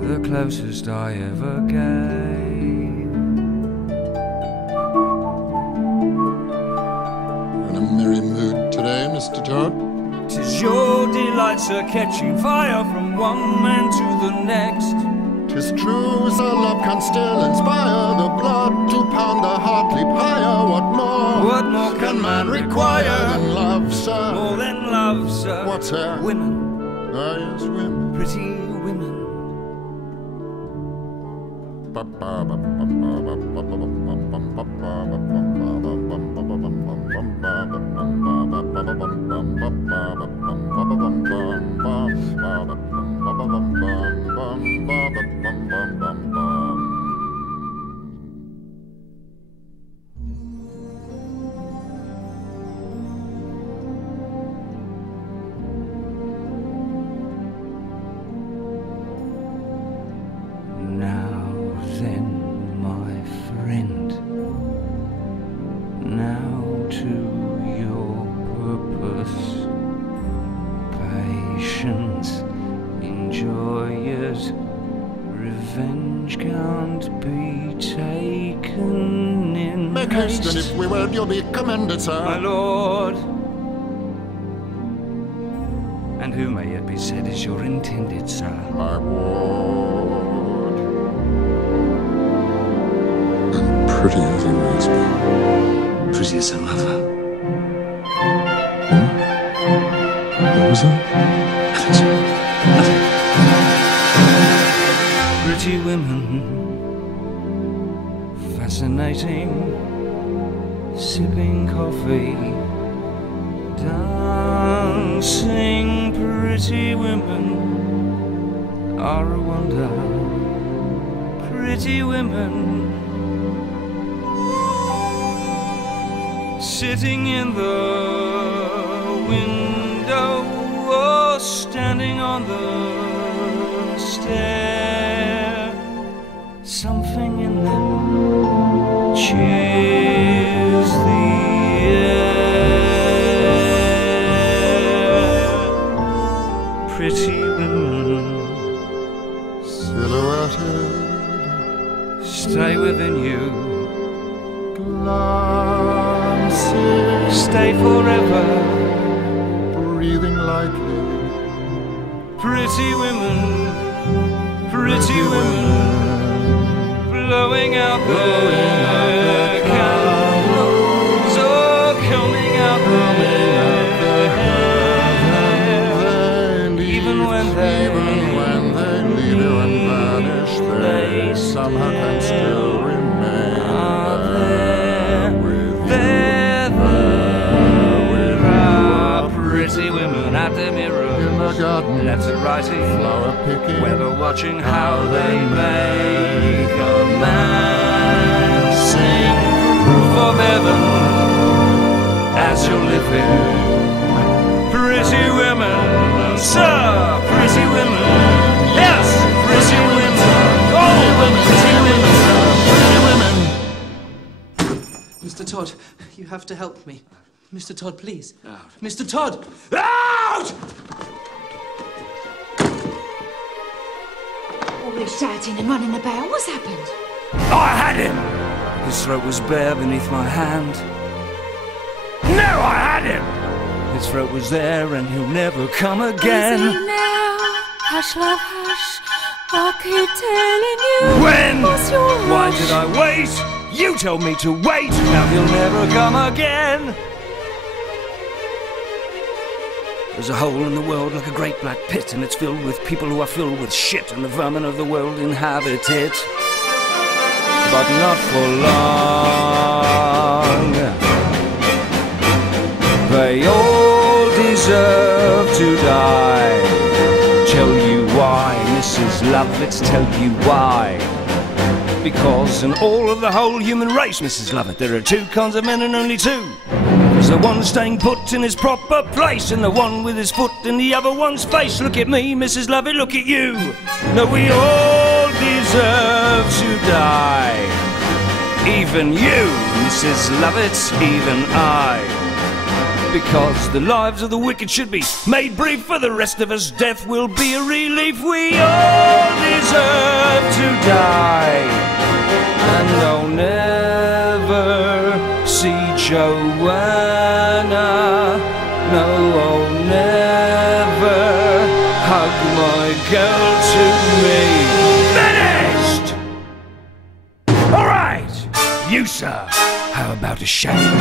The closest I ever gave. In a merry mood today, Mr. Todd? 'Tis your delight, sir, catching fire from one man to the next. 'Tis true, sir, love can still inspire the blood to pound the heart leap higher. What more can man require than love, sir? More than love, sir. What's that? Women. Ah, yes, women. Pretty women. Now then, my friend, now to your purpose. Patience, enjoy it. Revenge can't be taken in Make haste, and if we will, you'll be commended, sir. my lord. And who may it be said is your intended, sir? My ward. I'm pretty as he makes me. Prettiest than ever. What was that? Nothing. Pretty women, fascinating, sipping coffee, dancing. Pretty women are a wonder. Pretty women, sitting in the window or standing on the stair. Something in them cheers the air. Pretty women, Silhouetted, stay within you. glancing, Stay forever. breathing lightly. Pretty women, blowing out the candles or combing out the hair. And even when they leave you and vanish, they somehow can still remain there with pretty women at the mirror, in the garden, letter writing, flower picking, weather watching how they make a man sing proof of heaven as you're living. Pretty women, sir, pretty women, yes, pretty women, oh, pretty women, Mr. Todd, you have to help me. Mr. Todd, please. Out. Mr. Todd! Out! All this shouting and running about. What's happened? I had him! His throat was bare beneath my hand. No, I had him! His throat was there and he'll never come again. Easy now. Hush, love, hush. I keep telling you. When? What's your Why rush? did I wait? You told me to wait. Now he'll never come again. There's a hole in the world like a great black pit, and it's filled with people who are filled with shit, and the vermin of the world inhabit it. But not for long. They all deserve to die. Tell you why, Mrs. Love, let's tell you why. Because in all of the whole human race, Mrs. Lovett, there are two kinds of men and only two. There's the one staying put in his proper place, and the one with his foot in the other one's face. Look at me, Mrs. Lovett, look at you. No, we all deserve to die. Even you, Mrs. Lovett, even I. Because the lives of the wicked should be made brief. For the rest of us, death will be a relief. We all deserve to die. And I'll never see Joanna. No, I'll never hug my girl to me. Finished! Alright, you sir, how about a shave?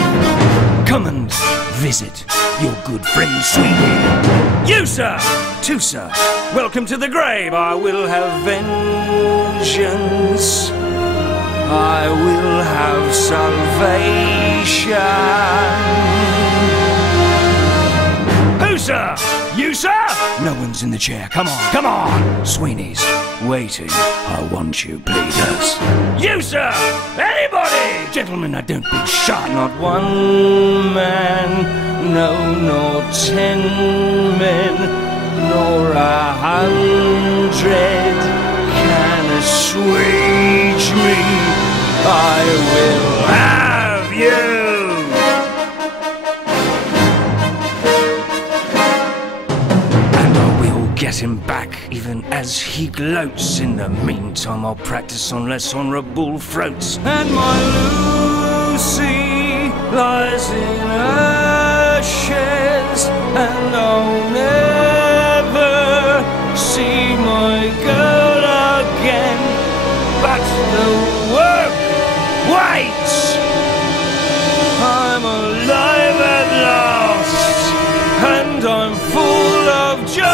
Come and visit your good friend Sweeney. You sir, too sir, welcome to the grave. I will have vengeance. I will have salvation. Who sir? You sir? No one's in the chair. Come on, come on. Sweeney's waiting. I want you, bleeders. You sir? Anybody? Gentlemen, I don't be shy. Not one man, no, nor 10 men, nor 100 can assuage me. I will have you. Get him back, even as he gloats. In the meantime, I'll practice on less honourable throats. And my Lucy lies in ashes, and I'll never see my girl again. But the work waits. I'm alive at last, and I'm full of joy.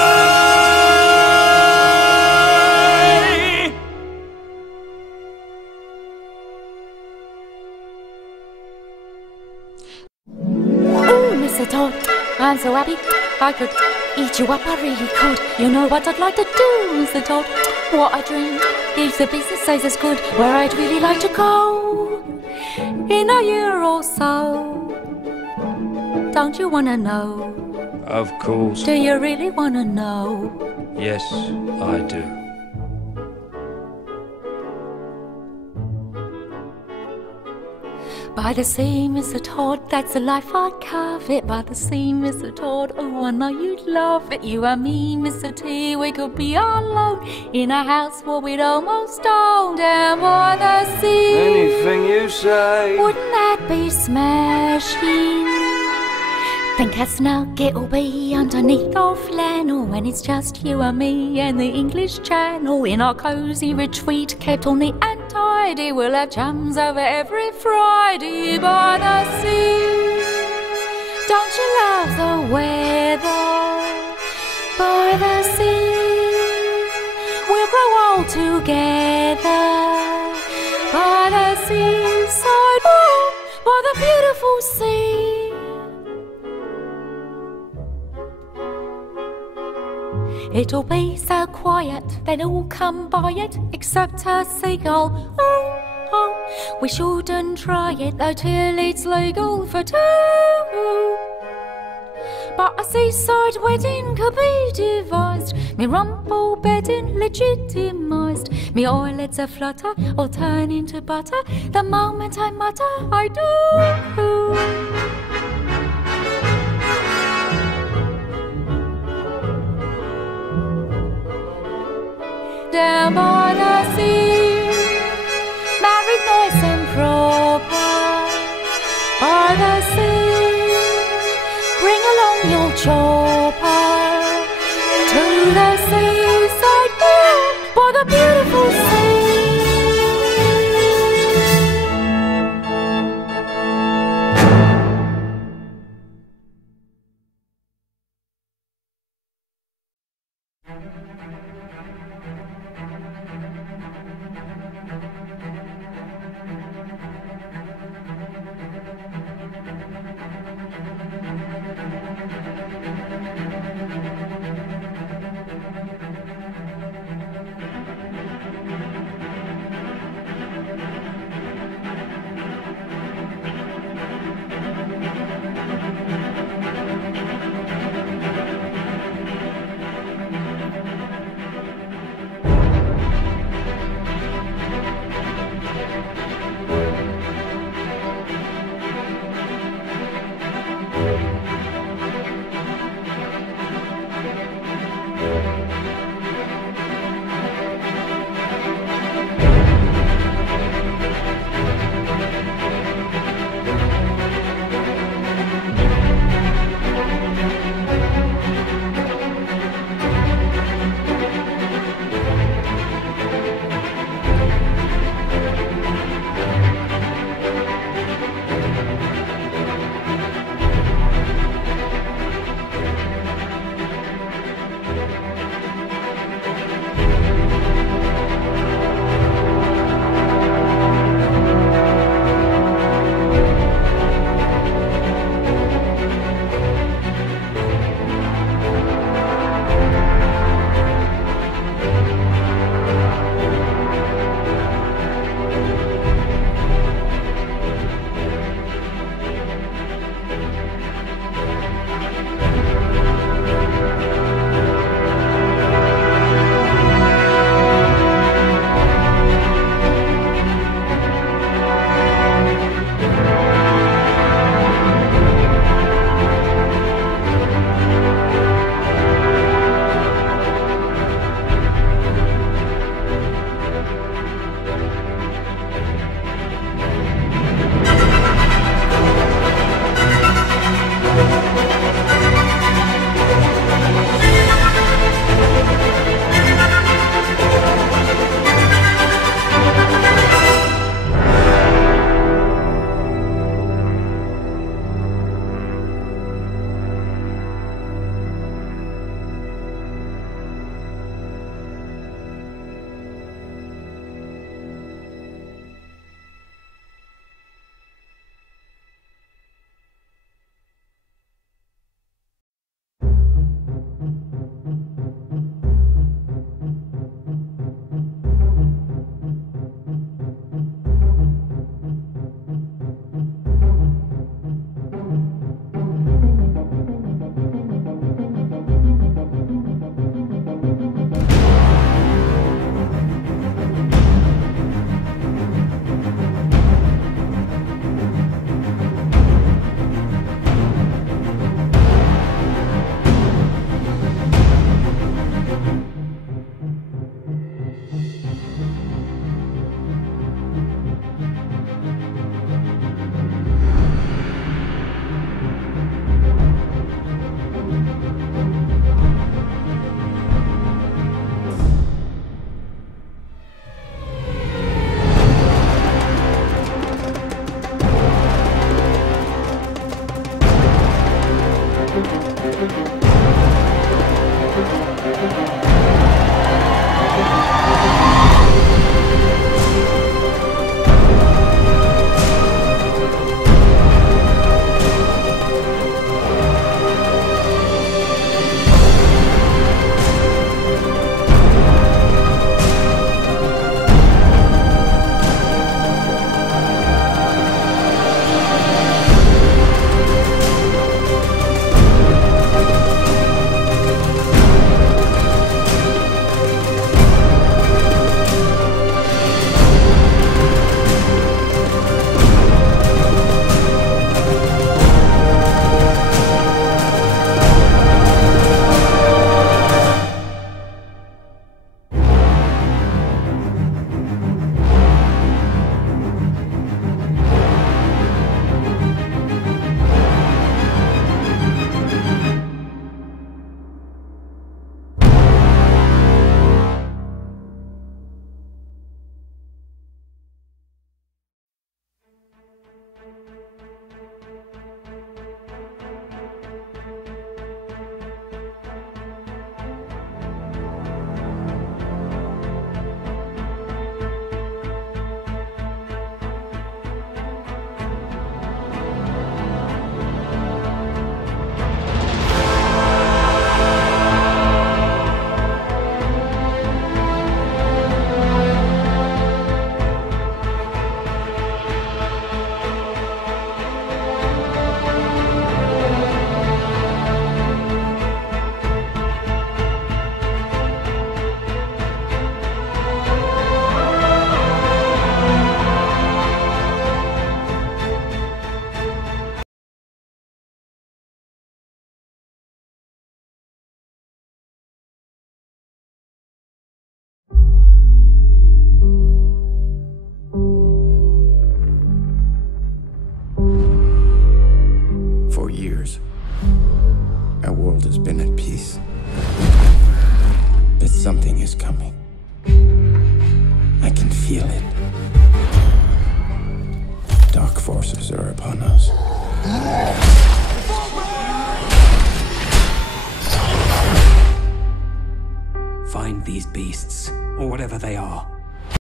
Mr. Todd, I'm so happy I could eat you up, I really could. You know what I'd like to do, Mr. Todd? What a dream. If the business stays as good, where I'd really like to go in a year or so. Don't you want to know? Of course. Do you really want to know? Yes, I do. By the sea, Mr. Todd, that's the life I covet. By the sea, Mr. Todd, oh, I know you'd love it. You and me, Mr. T, we could be alone in a house where we'd almost own, down by the sea. Anything you say. Wouldn't that be smashing? Think how snug it'll be underneath our flannel when it's just you and me and the English Channel in our cosy retreat, kept all neat and tidy. We'll have chums over every Friday by the sea. Don't you love the weather by the sea? We'll grow old together by the seaside, oh, by the beautiful sea. It'll be so quiet, they'll all come by it, except a seagull. Oh, oh, we shouldn't try it though till it's legal for two. But a seaside wedding could be devised, me rumple bedding legitimised. Me eyelids a flutter, all turn into butter the moment I mutter I do. Down by the sea, married nice and proper. By the sea, bring along your chopper to the seaside, by the beautiful sea. feel it. Dark forces are upon us. Find these beasts, or whatever they are.